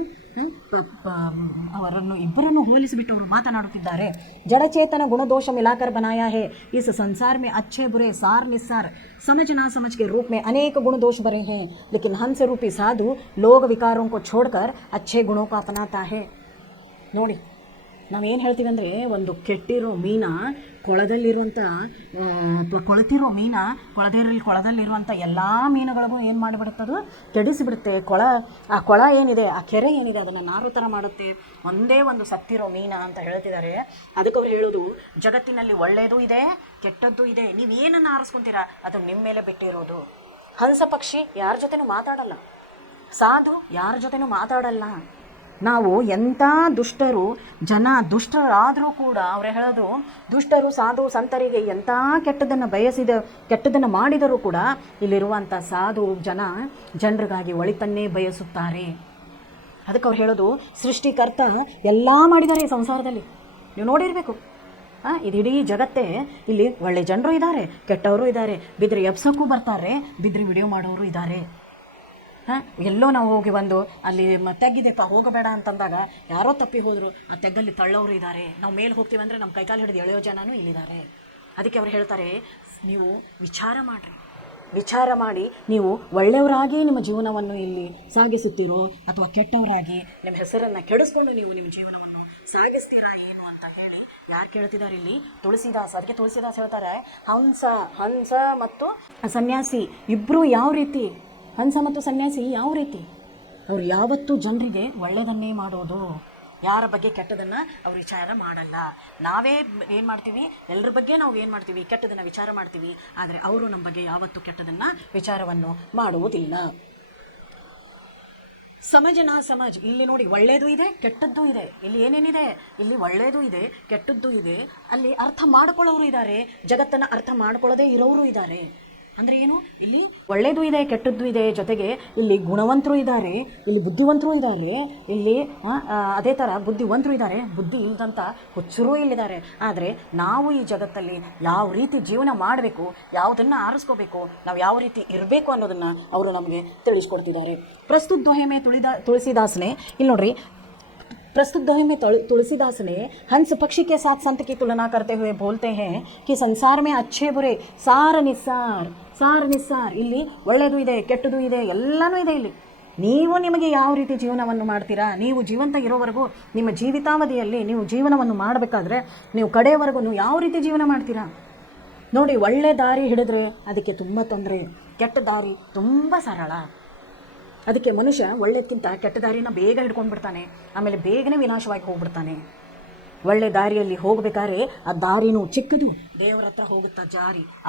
ಅವರನ್ನು ಇಬ್ಬರನ್ನು ಹೋಲಿಸಿಬಿಟ್ಟು ಅವರು ಮಾತನಾಡುತ್ತಿದ್ದಾರೆ. ಜಡಚೇತನ ಗುಣदोष मिलाकर बनाया है, इस संसार में अच्छे बुरे सार निस्सार समझ ना समझ के रूप में अनेक गुण दोष भरे हैं, लेकिन हंस रूपी साधु लोग विकारों को छोड़कर अच्छे गुणों को अपनाता है. ನೋಡಿ, ನಾವೇನು ಹೇಳ್ತೀವಿ ಅಂದರೆ, ಒಂದು ಕೆಟ್ಟಿರೋ ಮೀನ ಕೊಳದಲ್ಲಿರುವಂಥ ಕೊಳತಿರೋ ಮೀನ ಕೊಳದಲ್ಲಿರುವಂಥ ಎಲ್ಲ ಮೀನುಗಳಿಗೂ ಏನು ಮಾಡಿಬಿಡುತ್ತದು? ಕೆಡಿಸಿಬಿಡುತ್ತೆ. ಆ ಕೊಳ ಏನಿದೆ, ಆ ಕೆರೆ ಏನಿದೆ, ಅದನ್ನು ನಾರು ಥರ ಮಾಡುತ್ತೆ. ಒಂದೇ ಒಂದು ಸತ್ತಿರೋ ಮೀನ ಅಂತ ಹೇಳ್ತಿದ್ದಾರೆ. ಅದಕ್ಕೆ ಅವ್ರು ಹೇಳೋದು, ಜಗತ್ತಿನಲ್ಲಿ ಒಳ್ಳೆಯದು ಇದೆ, ಕೆಟ್ಟದ್ದು ಇದೆ, ನೀವು ಏನನ್ನು ಆರಿಸ್ಕೊತೀರಾ ಅದು ನಿಮ್ಮ ಮೇಲೆ ಬಿಟ್ಟಿರೋದು. ಹಂಸ ಪಕ್ಷಿ ಯಾರ ಜೊತೆನೂ ಮಾತಾಡಲ್ಲ, ಸಾಧು ಯಾರ ಜೊತೆನೂ ಮಾತಾಡಲ್ಲ. ನಾವು ಎಂಥ ದುಷ್ಟರಾದರೂ ಕೂಡ ಅವರೇ ಹೇಳೋದು, ದುಷ್ಟರು ಸಾಧು ಸಂತರಿಗೆ ಎಂಥ ಕೆಟ್ಟದನ್ನು ಮಾಡಿದರೂ ಕೂಡ ಇಲ್ಲಿರುವಂಥ ಸಾಧು ಜನರಿಗಾಗಿ ಒಳಿತನ್ನೇ ಬಯಸುತ್ತಾರೆ. ಅದಕ್ಕೆ ಅವ್ರು ಹೇಳೋದು, ಸೃಷ್ಟಿಕರ್ತ ಎಲ್ಲ ಮಾಡಿದ್ದಾರೆ ಈ ಸಂಸಾರದಲ್ಲಿ. ನೀವು ನೋಡಿರಬೇಕು, ಇಡೀ ಜಗತ್ತೇ ಇಲ್ಲಿ ಒಳ್ಳೆ ಜನರು ಇದ್ದಾರೆ, ಕೆಟ್ಟವರು ಇದ್ದಾರೆ, ಬಿದ್ದರೆ ಎಬ್ಸೋಕ್ಕೂ ಬರ್ತಾರೆ, ಬಿದ್ದರೆ ವಿಡಿಯೋ ಮಾಡೋರು ಇದ್ದಾರೆ. ಎಲ್ಲೋ ನಾವು ಹೋಗಿ ಅಲ್ಲಿ ತೆಗ್ಗಿದೆಪ್ಪ ಹೋಗಬೇಡ ಅಂತಂದಾಗ ಯಾರೋ ತಪ್ಪಿ ಹೋದರು, ಆ ತೆಗ್ಗಲ್ಲಿ ತಳ್ಳೋರು ಇದ್ದಾರೆ. ನಾವು ಮೇಲೆ ಹೋಗ್ತೀವಿ ಅಂದರೆ ನಮ್ಮ ಕೈಕಾಲು ಹಿಡಿದು ಎಳೆಯೋ ಜನನೂ ಇಲ್ಲಿದ್ದಾರೆ. ಅದಕ್ಕೆ ಅವ್ರು ಹೇಳ್ತಾರೆ, ನೀವು ವಿಚಾರ ಮಾಡಿ ನೀವು ಒಳ್ಳೆಯವರಾಗಿ ನಿಮ್ಮ ಜೀವನವನ್ನು ಇಲ್ಲಿ ಸಾಗಿಸುತ್ತೀರೋ ಅಥವಾ ಕೆಟ್ಟವರಾಗಿ ನಿಮ್ಮ ಹೆಸರನ್ನು ಕೆಡಿಸ್ಕೊಂಡು ನೀವು ನಿಮ್ಮ ಜೀವನವನ್ನು ಸಾಗಿಸ್ತೀರಾ ಏನು ಅಂತ ಹೇಳಿ ಯಾರು ಕೇಳ್ತಿದ್ದಾರೆ ಇಲ್ಲಿ? ತುಳಸಿದಾಸ್. ಅದಕ್ಕೆ ತುಳಸಿದಾಸ್ ಹೇಳ್ತಾರೆ, ಹಂಸ ಮತ್ತು ಸನ್ಯಾಸಿ ಇಬ್ಬರು ಯಾವ ರೀತಿ, ಹಂಸ ಮತ್ತು ಸನ್ಯಾಸಿ ಯಾವ ರೀತಿ? ಅವ್ರು ಯಾವತ್ತೂ ಜನರಿಗೆ ಒಳ್ಳೆಯದನ್ನೇ ಮಾಡೋದು, ಯಾರ ಬಗ್ಗೆ ಕೆಟ್ಟದನ್ನು ಅವ್ರು ವಿಚಾರ ಮಾಡಲ್ಲ. ನಾವೇ ಏನು ಮಾಡ್ತೀವಿ, ಎಲ್ಲರ ಬಗ್ಗೆ ನಾವು ಏನು ಮಾಡ್ತೀವಿ, ಕೆಟ್ಟದನ್ನು ವಿಚಾರ ಮಾಡ್ತೀವಿ. ಆದರೆ ಅವರು ನಮ್ಮ ಬಗ್ಗೆ ಯಾವತ್ತೂ ಕೆಟ್ಟದನ್ನು ವಿಚಾರವನ್ನು ಮಾಡುವುದಿಲ್ಲ. ಸಮಜ್ ಇಲ್ಲಿ ನೋಡಿ, ಒಳ್ಳೆಯದು ಇದೆ, ಕೆಟ್ಟದ್ದು ಇದೆ. ಇಲ್ಲಿ ಏನೇನಿದೆ? ಇಲ್ಲಿ ಒಳ್ಳೆಯದು ಇದೆ, ಕೆಟ್ಟದ್ದು ಇದೆ. ಅಲ್ಲಿ ಅರ್ಥ ಮಾಡ್ಕೊಳ್ಳೋರು ಇದ್ದಾರೆ, ಜಗತ್ತನ್ನು ಅರ್ಥ ಮಾಡ್ಕೊಳ್ಳೋದೇ ಇರೋರು ಇದ್ದಾರೆ. ಅಂದರೆ ಏನು? ಇಲ್ಲಿ ಒಳ್ಳೆಯದು ಇದೆ, ಕೆಟ್ಟದ್ದು ಇದೆ, ಜೊತೆಗೆ ಇಲ್ಲಿ ಗುಣವಂತರು ಇದ್ದಾರೆ, ಇಲ್ಲಿ ಬುದ್ಧಿವಂತರು ಇದ್ದಾರೆ, ಇಲ್ಲಿ ಅದೇ ಥರ ಬುದ್ಧಿವಂತರು ಇದ್ದಾರೆ, ಬುದ್ಧಿ ಇಲ್ಲದಂಥ ಹುಚ್ಚರೂ ಇಲ್ಲಿದ್ದಾರೆ. ಆದರೆ ನಾವು ಈ ಜಗತ್ತಲ್ಲಿ ಯಾವ ರೀತಿ ಜೀವನ ಮಾಡಬೇಕು, ಯಾವುದನ್ನು ಆರಿಸ್ಕೋಬೇಕು, ನಾವು ಯಾವ ರೀತಿ ಇರಬೇಕು ಅನ್ನೋದನ್ನು ಅವರು ನಮಗೆ ತಿಳಿಸ್ಕೊಡ್ತಿದ್ದಾರೆ. ಪ್ರಸ್ತುತ ದೋಹೆ ಮೇ ತುಳಸಿದಾಸನೇ ಇಲ್ಲಿ ನೋಡ್ರಿ, प्रस्तुत दोहे में तुलसीदास ने हंस पक्षी के साथ संत की तुलना करते हुए बोलते हैं कि संसार में अच्छे बुरे सार निस्सार ಇಲ್ಲಿ ಒಳ್ಳೆಯದು ಇದೆ, ಕೆಟ್ಟದ್ದು ಇದೆ, ಎಲ್ಲನೂ ಇದೆ. ಇಲ್ಲಿ ನೀವು ನಿಮಗೆ ಯಾವ ರೀತಿ ಜೀವನವನ್ನು ಮಾಡ್ತೀರಾ, ನೀವು ಜೀವಂತ ಇರೋವರೆಗೂ ನಿಮ್ಮ ಜೀವಿತಾವಧಿಯಲ್ಲಿ ನೀವು ಜೀವನವನ್ನು ಮಾಡಬೇಕಾದ್ರೆ ನೀವು ಕಡೆಯವರೆಗೂ ನೀವು ಯಾವ ರೀತಿ ಜೀವನ ಮಾಡ್ತೀರಾ ನೋಡಿ. ಒಳ್ಳೆ ದಾರಿ ಹಿಡಿದ್ರೆ ಅದಕ್ಕೆ ತುಂಬ ತೊಂದರೆ, ಕೆಟ್ಟ ದಾರಿ ತುಂಬ ಸರಳ. ಅದಕ್ಕೆ ಮನುಷ್ಯ ಒಳ್ಳೆದಕ್ಕಿಂತ ಕೆಟ್ಟ ದಾರಿನ ಬೇಗ ಹಿಡ್ಕೊಂಡು ಬಿಡ್ತಾನೆ, ಆಮೇಲೆ ಬೇಗನೆ ವಿನಾಶವಾಗಿ ಹೋಗ್ಬಿಡ್ತಾನೆ. ಒಳ್ಳೆ ದಾರಿಯಲ್ಲಿ ಹೋಗ್ಬೇಕಾದ್ರೆ ಆ ದಾರಿನೂ ಚಿಕ್ಕದು, ದೇವರ ಹತ್ರ ಹೋಗುತ್ತಾ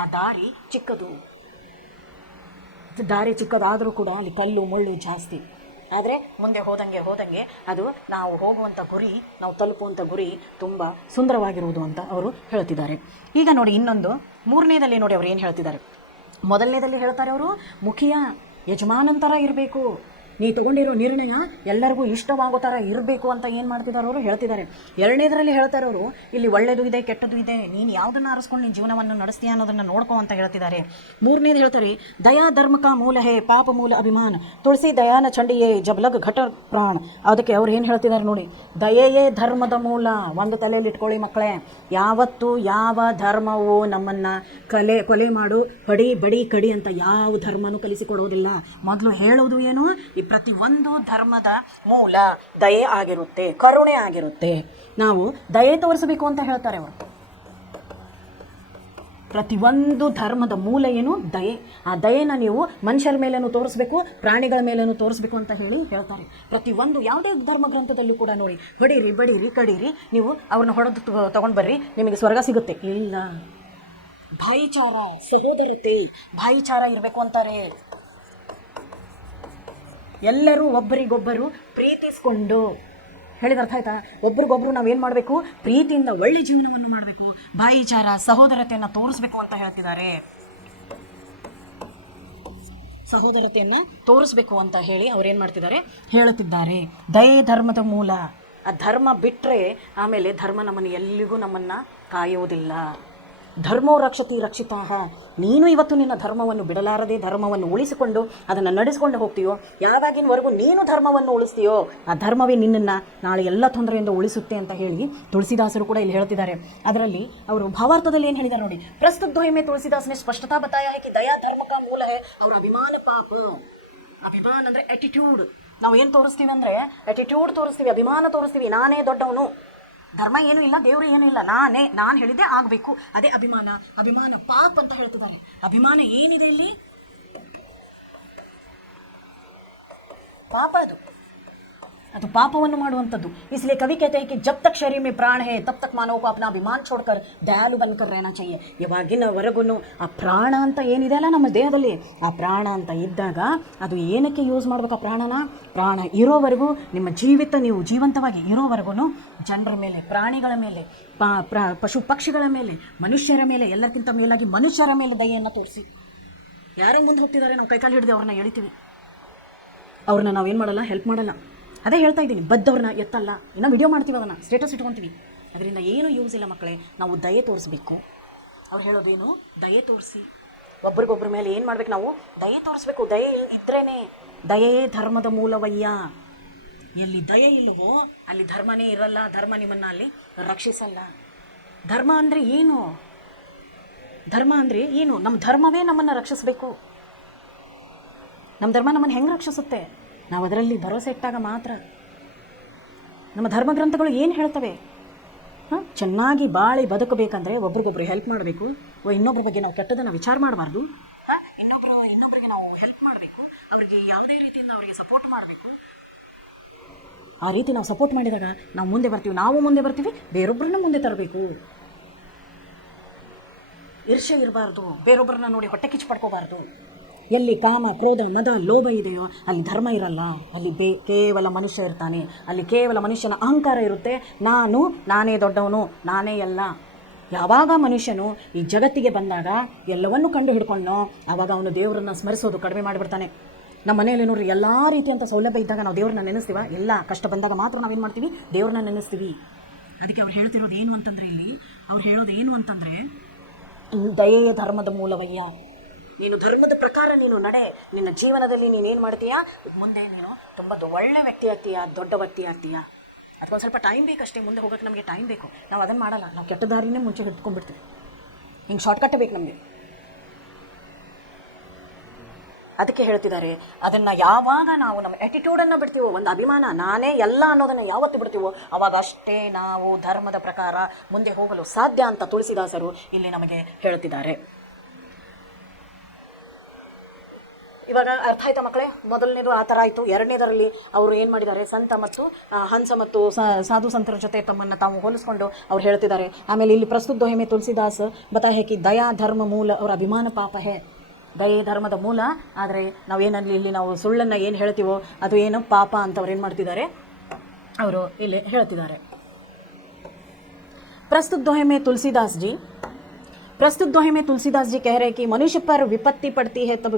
ಆ ದಾರಿ ಚಿಕ್ಕದು. ದಾರಿ ಚಿಕ್ಕದಾದರೂ ಕೂಡ ಅಲ್ಲಿ ಕಲ್ಲು ಮುಳ್ಳು ಜಾಸ್ತಿ. ಆದರೆ ಮುಂದೆ ಹೋದಂಗೆ ಅದು ನಾವು ಹೋಗುವಂಥ ಗುರಿ, ನಾವು ತಲುಪುವಂಥ ಗುರಿ ತುಂಬ ಸುಂದರವಾಗಿರುವುದು ಅಂತ ಅವರು ಹೇಳ್ತಿದ್ದಾರೆ. ಈಗ ನೋಡಿ, ಇನ್ನೊಂದು ಮೂರನೇದಲ್ಲಿ ನೋಡಿ ಅವ್ರು ಏನು ಹೇಳ್ತಿದ್ದಾರೆ. ಮೊದಲನೇದಲ್ಲಿ ಹೇಳ್ತಾರೆ ಅವರು, ಮುಖಿಯ ಯಜಮಾನಂತರ ಇರಬೇಕು, ನೀ ತಗೊಂಡಿರೋ ನಿರ್ಣಯ ಎಲ್ಲರಿಗೂ ಇಷ್ಟವಾಗೋ ಥರ ಇರಬೇಕು ಅಂತ ಏನು ಮಾಡ್ತಿದ್ದಾರೆ ಅವರು ಹೇಳ್ತಿದ್ದಾರೆ. ಎರಡನೇದರಲ್ಲಿ ಹೇಳ್ತಾರೆ ಅವರು, ಇಲ್ಲಿ ಒಳ್ಳೆಯದು ಇದೆ, ಕೆಟ್ಟದ್ದು ಇದೆ, ನೀನು ಯಾವುದನ್ನು ಆರಿಸ್ಕೊಂಡು ನೀನು ಜೀವನವನ್ನು ನಡೆಸ್ತೀಯ ಅನ್ನೋದನ್ನು ನೋಡ್ಕೊ ಅಂತ ಹೇಳ್ತಿದ್ದಾರೆ. ಮೂರನೇದು ಹೇಳ್ತಾರೆ, ದಯಾ ಧರ್ಮ ಕಾ ಮೂಲ ಹೇ ಪಾಪ ಮೂಲ ಅಭಿಮಾನ ತುಳಸಿ ದಯಾನ ಚಂಡಿಯೇ ಜಬಲಗ್ ಘಟ ಪ್ರಾಣ. ಅದಕ್ಕೆ ಅವ್ರು ಏನು ಹೇಳ್ತಿದ್ದಾರೆ ನೋಡಿ, ದಯೆಯೇ ಧರ್ಮದ ಮೂಲ. ಒಂದು ತಲೆಯಲ್ಲಿ ಇಟ್ಕೊಳ್ಳಿ ಮಕ್ಕಳೇ, ಯಾವತ್ತು ಯಾವ ಧರ್ಮವು ನಮ್ಮನ್ನು ಕೊಲೆ ಮಾಡು, ಹೊಡಿ ಬಡಿ ಕಡಿ ಅಂತ ಯಾವ ಧರ್ಮನೂ ಕಲಿಸಿಕೊಡೋದಿಲ್ಲ. ಮೊದಲು ಹೇಳೋದು ಏನು, ಈ ಪ್ರತಿಯೊಂದು ಧರ್ಮದ ಮೂಲ ದಯೆ ಆಗಿರುತ್ತೆ, ಕರುಣೆ ಆಗಿರುತ್ತೆ. ನಾವು ದಯೆ ತೋರಿಸಬೇಕು ಅಂತ ಹೇಳ್ತಾರೆ ಅವರು. ಪ್ರತಿಯೊಂದು ಧರ್ಮದ ಮೂಲ ಏನು? ದಯೆ. ಆ ದಯೆನ ನೀವು ಮನುಷ್ಯರ ಮೇಲೇನೂ ತೋರಿಸ್ಬೇಕು, ಪ್ರಾಣಿಗಳ ಮೇಲೇನೂ ತೋರಿಸ್ಬೇಕು ಅಂತ ಹೇಳ್ತಾರೆ. ಪ್ರತಿಯೊಂದು ಯಾವುದೇ ಧರ್ಮ ಗ್ರಂಥದಲ್ಲೂ ಕೂಡ ನೋಡಿ, ಹೊಡೀರಿ ಬಡೀರಿ ಕಡೀರಿ, ನೀವು ಅವ್ರನ್ನ ಹೊಡೆದು ತಗೊಂಡು ಬರ್ರಿ, ನಿಮಗೆ ಸ್ವರ್ಗ ಸಿಗುತ್ತೆ. ಇಲ್ಲ, ಭಾಯಿಚಾರ, ಸಹೋದರತೆ, ಭಾಯಿಚಾರ ಇರಬೇಕು ಅಂತಾರೆ. ಎಲ್ಲರೂ ಒಬ್ಬರಿಗೊಬ್ಬರು ಪ್ರೀತಿಸ್ಕೊಂಡು, ಹೇಳಿದ ಅರ್ಥ ಆಯ್ತಾ? ಒಬ್ರಿಗೊಬ್ರು ನಾವೇನು ಮಾಡಬೇಕು? ಪ್ರೀತಿಯಿಂದ ಒಳ್ಳೆ ಜೀವನವನ್ನು ಮಾಡಬೇಕು, ಭಾಯಿಚಾರ ಸಹೋದರತೆಯನ್ನು ತೋರಿಸ್ಬೇಕು ಅಂತ ಹೇಳ್ತಿದ್ದಾರೆ. ಸಹೋದರತೆಯನ್ನು ತೋರಿಸ್ಬೇಕು ಅಂತ ಹೇಳಿ ಅವ್ರೇನು ಮಾಡ್ತಿದ್ದಾರೆ? ಹೇಳುತ್ತಿದ್ದಾರೆ. ದಯೆ ಧರ್ಮದ ಮೂಲ. ಆ ಧರ್ಮ ಬಿಟ್ಟರೆ ಆಮೇಲೆ ಧರ್ಮ ನಮ್ಮನ್ನು ಎಲ್ಲಿಗೂ ನಮ್ಮನ್ನು ಕಾಯುವುದಿಲ್ಲ. ಧರ್ಮೋ ರಕ್ಷತಿ ರಕ್ಷಿತಾಹ. ನೀನು ಇವತ್ತು ನಿನ್ನ ಧರ್ಮವನ್ನು ಬಿಡಲಾರದೆ ಧರ್ಮವನ್ನು ಉಳಿಸಿಕೊಂಡು ಅದನ್ನು ನಡೆಸಿಕೊಂಡು ಹೋಗ್ತೀಯೋ, ಯಾವಾಗಿನವರೆಗೂ ನೀನು ಧರ್ಮವನ್ನು ಉಳಿಸ್ತೀಯೋ ಆ ಧರ್ಮವೇ ನಿನ್ನನ್ನು ನಾಳೆ ಎಲ್ಲ ತೊಂದರೆಯಿಂದ ಉಳಿಸುತ್ತೆ ಅಂತ ಹೇಳಿ ತುಳಸಿದಾಸರು ಕೂಡ ಇಲ್ಲಿ ಹೇಳ್ತಿದ್ದಾರೆ. ಅದರಲ್ಲಿ ಅವರು ಭಾವಾರ್ಥದಲ್ಲಿ ಏನು ಹೇಳಿದ್ದಾರೆ ನೋಡಿ, ಪ್ರಸ್ತುತ ದ್ವಯ में तुलसीदास ने स्पष्टता बताया है कि दया धर्म का मूल है और अभिमान पाप. ಅಭಿಮಾನ ಅಂದರೆ ಆಟಿಟ್ಯೂಡ್. ನಾವು ಏನು ತೋರಿಸ್ತೀವಿ ಅಂದರೆ ಆಟಿಟ್ಯೂಡ್ ತೋರಿಸ್ತೀವಿ, ಅಭಿಮಾನ ತೋರಿಸ್ತೀವಿ. ನಾನೇ ದೊಡ್ಡವನು, ಧರ್ಮ ಏನೂ ಇಲ್ಲ, ದೇವರು ಏನೂ ಇಲ್ಲ, ನಾನು ಹೇಳಿದ್ದೆ ಆಗಬೇಕು, ಅದೇ ಅಭಿಮಾನ. ಅಭಿಮಾನ ಪಾಪ ಅಂತ ಹೇಳ್ತಿದ್ದಾರೆ. ಅಭಿಮಾನ ಏನಿದೆ ಇಲ್ಲಿ? ಪಾಪ ಅದು ಪಾಪವನ್ನು ಮಾಡುವಂಥದ್ದು. इसलिए कवि कहते हैं कि जब तक शरीर में प्राण है तब तक मानव को अपना अभिमान छोड़कर दयालु बनकर रहना चाहिए. ಯಾವಾಗಿನವರೆಗೂ ಆ ಪ್ರಾಣ ಅಂತ ಏನಿದೆ ಅಲ್ಲ ನಮ್ಮ ದೇಹದಲ್ಲಿ, ಆ ಪ್ರಾಣ ಅಂತ ಇದ್ದಾಗ ಅದು ಏನಕ್ಕೆ ಯೂಸ್ ಮಾಡ್ಬೇಕು? ಆ ಪ್ರಾಣ ಇರೋವರೆಗೂ, ನಿಮ್ಮ ಜೀವಿತ ನೀವು ಜೀವಂತವಾಗಿ ಇರೋವರೆಗೂ ಜನರ ಮೇಲೆ, ಪ್ರಾಣಿಗಳ ಮೇಲೆ, ಪಶು ಪಕ್ಷಿಗಳ ಮೇಲೆ, ಮನುಷ್ಯರ ಮೇಲೆ, ಎಲ್ಲಕ್ಕಿಂತ ಮೇಲಾಗಿ ಮನುಷ್ಯರ ಮೇಲೆ ದಯೆಯನ್ನು ತೋರಿಸಿ. ಯಾರೋ ಮುಂದೆ ಹೋಗ್ತಿದ್ದಾರೆ, ನಾವು ಕೈಕಾಲು ಹಿಡಿದು ಅವ್ರನ್ನ ಎಳಿತೀವಿ, ಅವ್ರನ್ನ ನಾವೇನು ಮಾಡಲ್ಲ, ಹೆಲ್ಪ್ ಮಾಡಲ್ಲ. ಅದೇ ಹೇಳ್ತಾ ಇದ್ದೀನಿ, ಬದ್ದವ್ರನ್ನ ಎತ್ತಲ್ಲ, ಇನ್ನೂ ವಿಡಿಯೋ ಮಾಡ್ತೀವಿ, ಅದನ್ನು ಸ್ಟೇಟಸ್ ಇಟ್ಕೊತೀವಿ. ಅದರಿಂದ ಏನೂ ಯೂಸ್ ಇಲ್ಲ ಮಕ್ಕಳೇ. ನಾವು ದಯೆ ತೋರಿಸ್ಬೇಕು. ಅವ್ರು ಹೇಳೋದೇನು? ದಯೆ ತೋರಿಸಿ. ಒಬ್ರಿಗೊಬ್ಬರ ಮೇಲೆ ಏನು ಮಾಡ್ಬೇಕು? ನಾವು ದಯೆ ತೋರಿಸ್ಬೇಕು. ದಯೆ ಇದ್ರೇನೆ, ದಯೆಯೇ ಧರ್ಮದ ಮೂಲವಯ್ಯ. ಎಲ್ಲಿ ದಯೆ ಇಲ್ಲವೋ ಅಲ್ಲಿ ಧರ್ಮನೇ ಇರಲ್ಲ. ಧರ್ಮ ನಿಮ್ಮನ್ನು ಅಲ್ಲಿ ರಕ್ಷಿಸಲ್ಲ. ಧರ್ಮ ಅಂದರೆ ಏನು? ಧರ್ಮ ಅಂದರೆ ಏನು? ನಮ್ಮ ಧರ್ಮವೇ ನಮ್ಮನ್ನು ರಕ್ಷಿಸಬೇಕು. ನಮ್ಮ ಧರ್ಮ ನಮ್ಮನ್ನು ಹೆಂಗೆ ರಕ್ಷಿಸುತ್ತೆ? ನಾವು ಅದರಲ್ಲಿ ಭರವಸೆ ಇಟ್ಟಾಗ ಮಾತ್ರ. ನಮ್ಮ ಧರ್ಮಗ್ರಂಥಗಳು ಏನು ಹೇಳ್ತವೆ? ಚೆನ್ನಾಗಿ ಬಾಳಿ ಬದುಕಬೇಕಂದ್ರೆ ಒಬ್ರಿಗೊಬ್ರು ಹೆಲ್ಪ್ ಮಾಡಬೇಕು. ಇನ್ನೊಬ್ಬರ ಬಗ್ಗೆ ನಾವು ಕೆಟ್ಟದನ್ನು ವಿಚಾರ ಮಾಡಬಾರ್ದು. ಇನ್ನೊಬ್ಬರಿಗೆ ನಾವು ಹೆಲ್ಪ್ ಮಾಡಬೇಕು. ಅವರಿಗೆ ಯಾವುದೇ ರೀತಿಯಿಂದ ಅವರಿಗೆ ಸಪೋರ್ಟ್ ಮಾಡಬೇಕು. ಆ ರೀತಿ ನಾವು ಸಪೋರ್ಟ್ ಮಾಡಿದಾಗ ನಾವು ಮುಂದೆ ಬರ್ತೀವಿ. ನಾವು ಮುಂದೆ ಬರ್ತೀವಿ, ಬೇರೊಬ್ಬರನ್ನ ಮುಂದೆ ತರಬೇಕು. ಈರ್ಷೆ ಇರಬಾರ್ದು. ಬೇರೊಬ್ಬರನ್ನ ನೋಡಿ ಹೊಟ್ಟೆ ಕಿಚ್ಚು ಪಡ್ಕೋಬಾರ್ದು. ಎಲ್ಲಿ ಕಾಮ, ಕ್ರೋಧ, ಮದ, ಲೋಭ ಇದೆಯೋ ಅಲ್ಲಿ ಧರ್ಮ ಇರಲ್ಲ. ಅಲ್ಲಿ ಕೇವಲ ಮನುಷ್ಯ ಇರ್ತಾನೆ. ಅಲ್ಲಿ ಕೇವಲ ಮನುಷ್ಯನ ಅಹಂಕಾರ ಇರುತ್ತೆ. ನಾನೇ ದೊಡ್ಡವನು, ನಾನೇ ಎಲ್ಲ. ಯಾವಾಗ ಮನುಷ್ಯನು ಈ ಜಗತ್ತಿಗೆ ಬಂದಾಗ ಎಲ್ಲವನ್ನು ಕಂಡು ಹಿಡ್ಕೊಂಡು ಆವಾಗ ಅವನು ದೇವರನ್ನು ಸ್ಮರಿಸೋದು ಕಡಿಮೆ ಮಾಡಿಬಿಡ್ತಾನೆ. ನಮ್ಮ ಮನೆಯಲ್ಲಿ ನೋಡ್ರಿ, ಎಲ್ಲ ರೀತಿಯಂಥ ಸೌಲಭ್ಯ ಇದ್ದಾಗ ನಾವು ದೇವ್ರನ್ನ ನೆನೆಸ್ತೀವ? ಎಲ್ಲ ಕಷ್ಟ ಬಂದಾಗ ಮಾತ್ರ ನಾವೇನು ಮಾಡ್ತೀವಿ? ದೇವ್ರನ್ನ ನೆನೆಸ್ತೀವಿ. ಅದಕ್ಕೆ ಅವ್ರು ಹೇಳ್ತಿರೋದು ಏನು ಅಂತಂದರೆ, ಇಲ್ಲಿ ಅವ್ರು ಹೇಳೋದು ಏನು ಅಂತಂದರೆ, ದಯೆಯ ಧರ್ಮದ ಮೂಲವಯ್ಯ. ನೀನು ಧರ್ಮದ ಪ್ರಕಾರ ನೀನು ನಡೆ. ನಿನ್ನ ಜೀವನದಲ್ಲಿ ನೀನೇನು ಮಾಡ್ತೀಯಾ? ಮುಂದೆ ನೀನು ತುಂಬ ಒಳ್ಳೆ ವ್ಯಕ್ತಿ ಆಗ್ತೀಯಾ, ದೊಡ್ಡ ವ್ಯಕ್ತಿ ಆಗ್ತೀಯಾ. ಅದಕ್ಕೊಂದು ಸ್ವಲ್ಪ ಟೈಮ್ ಬೇಕಷ್ಟೇ. ಮುಂದೆ ಹೋಗೋಕ್ಕೆ ನಮಗೆ ಟೈಮ್ ಬೇಕು. ನಾವು ಅದನ್ನು ಮಾಡಲ್ಲ. ನಾವು ಕೆಟ್ಟ ದಾರಿನೇ ಮುಂಚೆ ಹಿಡ್ಕೊಂಡ್ಬಿಡ್ತೀವಿ. ಹಿಂಗೆ ಶಾರ್ಟ್ಕಟ್ ಬೇಕು ನಮಗೆ. ಅದಕ್ಕೆ ಹೇಳ್ತಿದ್ದಾರೆ, ಅದನ್ನು ಯಾವಾಗ ನಾವು ನಮ್ಮ ಆ್ಯಟಿಟ್ಯೂಡನ್ನು ಬಿಡ್ತೀವೋ, ಒಂದು ಅಭಿಮಾನ, ನಾನೇ ಎಲ್ಲ ಅನ್ನೋದನ್ನು ಯಾವತ್ತು ಬಿಡ್ತೀವೋ ಆವಾಗ ಅಷ್ಟೇ ನಾವು ಧರ್ಮದ ಪ್ರಕಾರ ಮುಂದೆ ಹೋಗಲು ಸಾಧ್ಯ ಅಂತ ತುಳಸಿದಾಸರು ಇಲ್ಲಿ ನಮಗೆ ಹೇಳ್ತಿದ್ದಾರೆ. ಇವಾಗ ಅರ್ಥ ಆಯ್ತಾ ಮಕ್ಕಳೇ? ಮೊದಲನೇದು ಆ ಥರ ಆಯಿತು. ಎರಡನೇದರಲ್ಲಿ ಅವರು ಏನು ಮಾಡಿದ್ದಾರೆ? ಸಂತ ಮತ್ತು ಹಂಸ ಮತ್ತು ಸಾಧು ಸಂತರ ಜೊತೆ ತಮ್ಮನ್ನು ತಾವು ಹೋಲಿಸ್ಕೊಂಡು ಅವ್ರು ಹೇಳ್ತಿದ್ದಾರೆ. ಆಮೇಲೆ ಇಲ್ಲಿ ಪ್ರಸ್ತುತ ದೋಹೆ में तुलसीदास बताया है कि दया धर्म मूल और अभिमान पाप है. ದಯೆ ಧರ್ಮದ ಮೂಲ. ಆದರೆ ನಾವೇನಲ್ಲಿ ಇಲ್ಲಿ ನಾವು ಸುಳ್ಳನ್ನು ಏನು ಹೇಳ್ತೀವೋ ಅದು ಏನು ಪಾಪ ಅಂತ ಅವ್ರು ಏನು ಮಾಡ್ತಿದ್ದಾರೆ? ಅವರು ಇಲ್ಲಿ ಹೇಳ್ತಿದ್ದಾರೆ. प्रस्तुत दोहे में तुलसीदास जी कह रहे हैं कि मनुष्य पर विपत्ति पड़ती है तब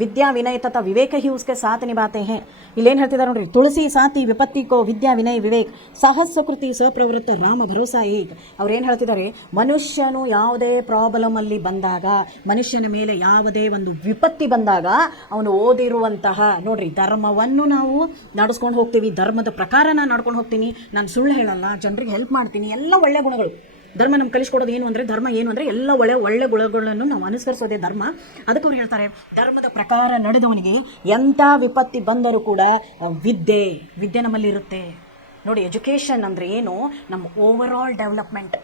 विद्या विनय तथा विवेक ही उसके साथ निभाते हैं. इल्लेन ಹೇಳ್ತಿದ್ದಾರೆ ನೋಡ್ರಿ, ತುಳಸಿ ಸಾತಿ ವಿಪತ್ತಿ ಕೋ ವಿದ್ಯಾ ವಿನಯ ವಿವೇಕ್ ಸಾಹಸ ಕೃತಿ ಸಪ್ರವೃತ್ತ ರಾಮ ಭರೋಸಾ ಏಕ್. ಅವ್ರು ಏನು ಹೇಳ್ತಿದ್ದಾರೆ? ಮನುಷ್ಯನು ಯಾವುದೇ ಪ್ರಾಬ್ಲಮ್ ಅಲ್ಲಿ ಬಂದಾಗ, ಮನುಷ್ಯನ ಮೇಲೆ ಯಾವುದೇ ಒಂದು ವಿಪತ್ತಿ ಬಂದಾಗ ಅವನು ಓದಿರುವಂತಹ ನೋಡ್ರಿ ಧರ್ಮವನ್ನು ನಾವು ನಡೆಸ್ಕೊಂಡು ಹೋಗ್ತೀವಿ. ಧರ್ಮದ ಪ್ರಕಾರ ನಾನು ನಡ್ಕೊಂಡು ಹೋಗ್ತೀನಿ, ನಾನು ಸುಳ್ಳು ಹೇಳಲ್ಲ, ಜನರಿಗೆ ಹೆಲ್ಪ್ ಮಾಡ್ತೀನಿ, ಎಲ್ಲ ಒಳ್ಳೆ ಗುಣಗಳು. ಧರ್ಮ ನಮ್ಗೆ ಕಲಿಸ್ಕೊಡೋದು ಏನು ಅಂದರೆ, ಧರ್ಮ ಏನು ಅಂದರೆ ಎಲ್ಲ ಒಳ್ಳೆ ಗುಣಗಳನ್ನು ನಾವು ಅನುಸರಿಸೋದೇ ಧರ್ಮ. ಅದಕ್ಕೆ ಅವ್ರು ಹೇಳ್ತಾರೆ, ಧರ್ಮದ ಪ್ರಕಾರ ನಡೆದವನಿಗೆ ಎಂಥ ವಿಪತ್ತಿ ಬಂದರೂ ಕೂಡ ವಿದ್ಯೆ ನಮ್ಮಲ್ಲಿ ಇರುತ್ತೆ. ನೋಡಿ, ಎಜುಕೇಷನ್ ಅಂದರೆ ಏನು? ನಮ್ಮ ಓವರ್ ಆಲ್ ಡೆವಲಪ್ಮೆಂಟ್.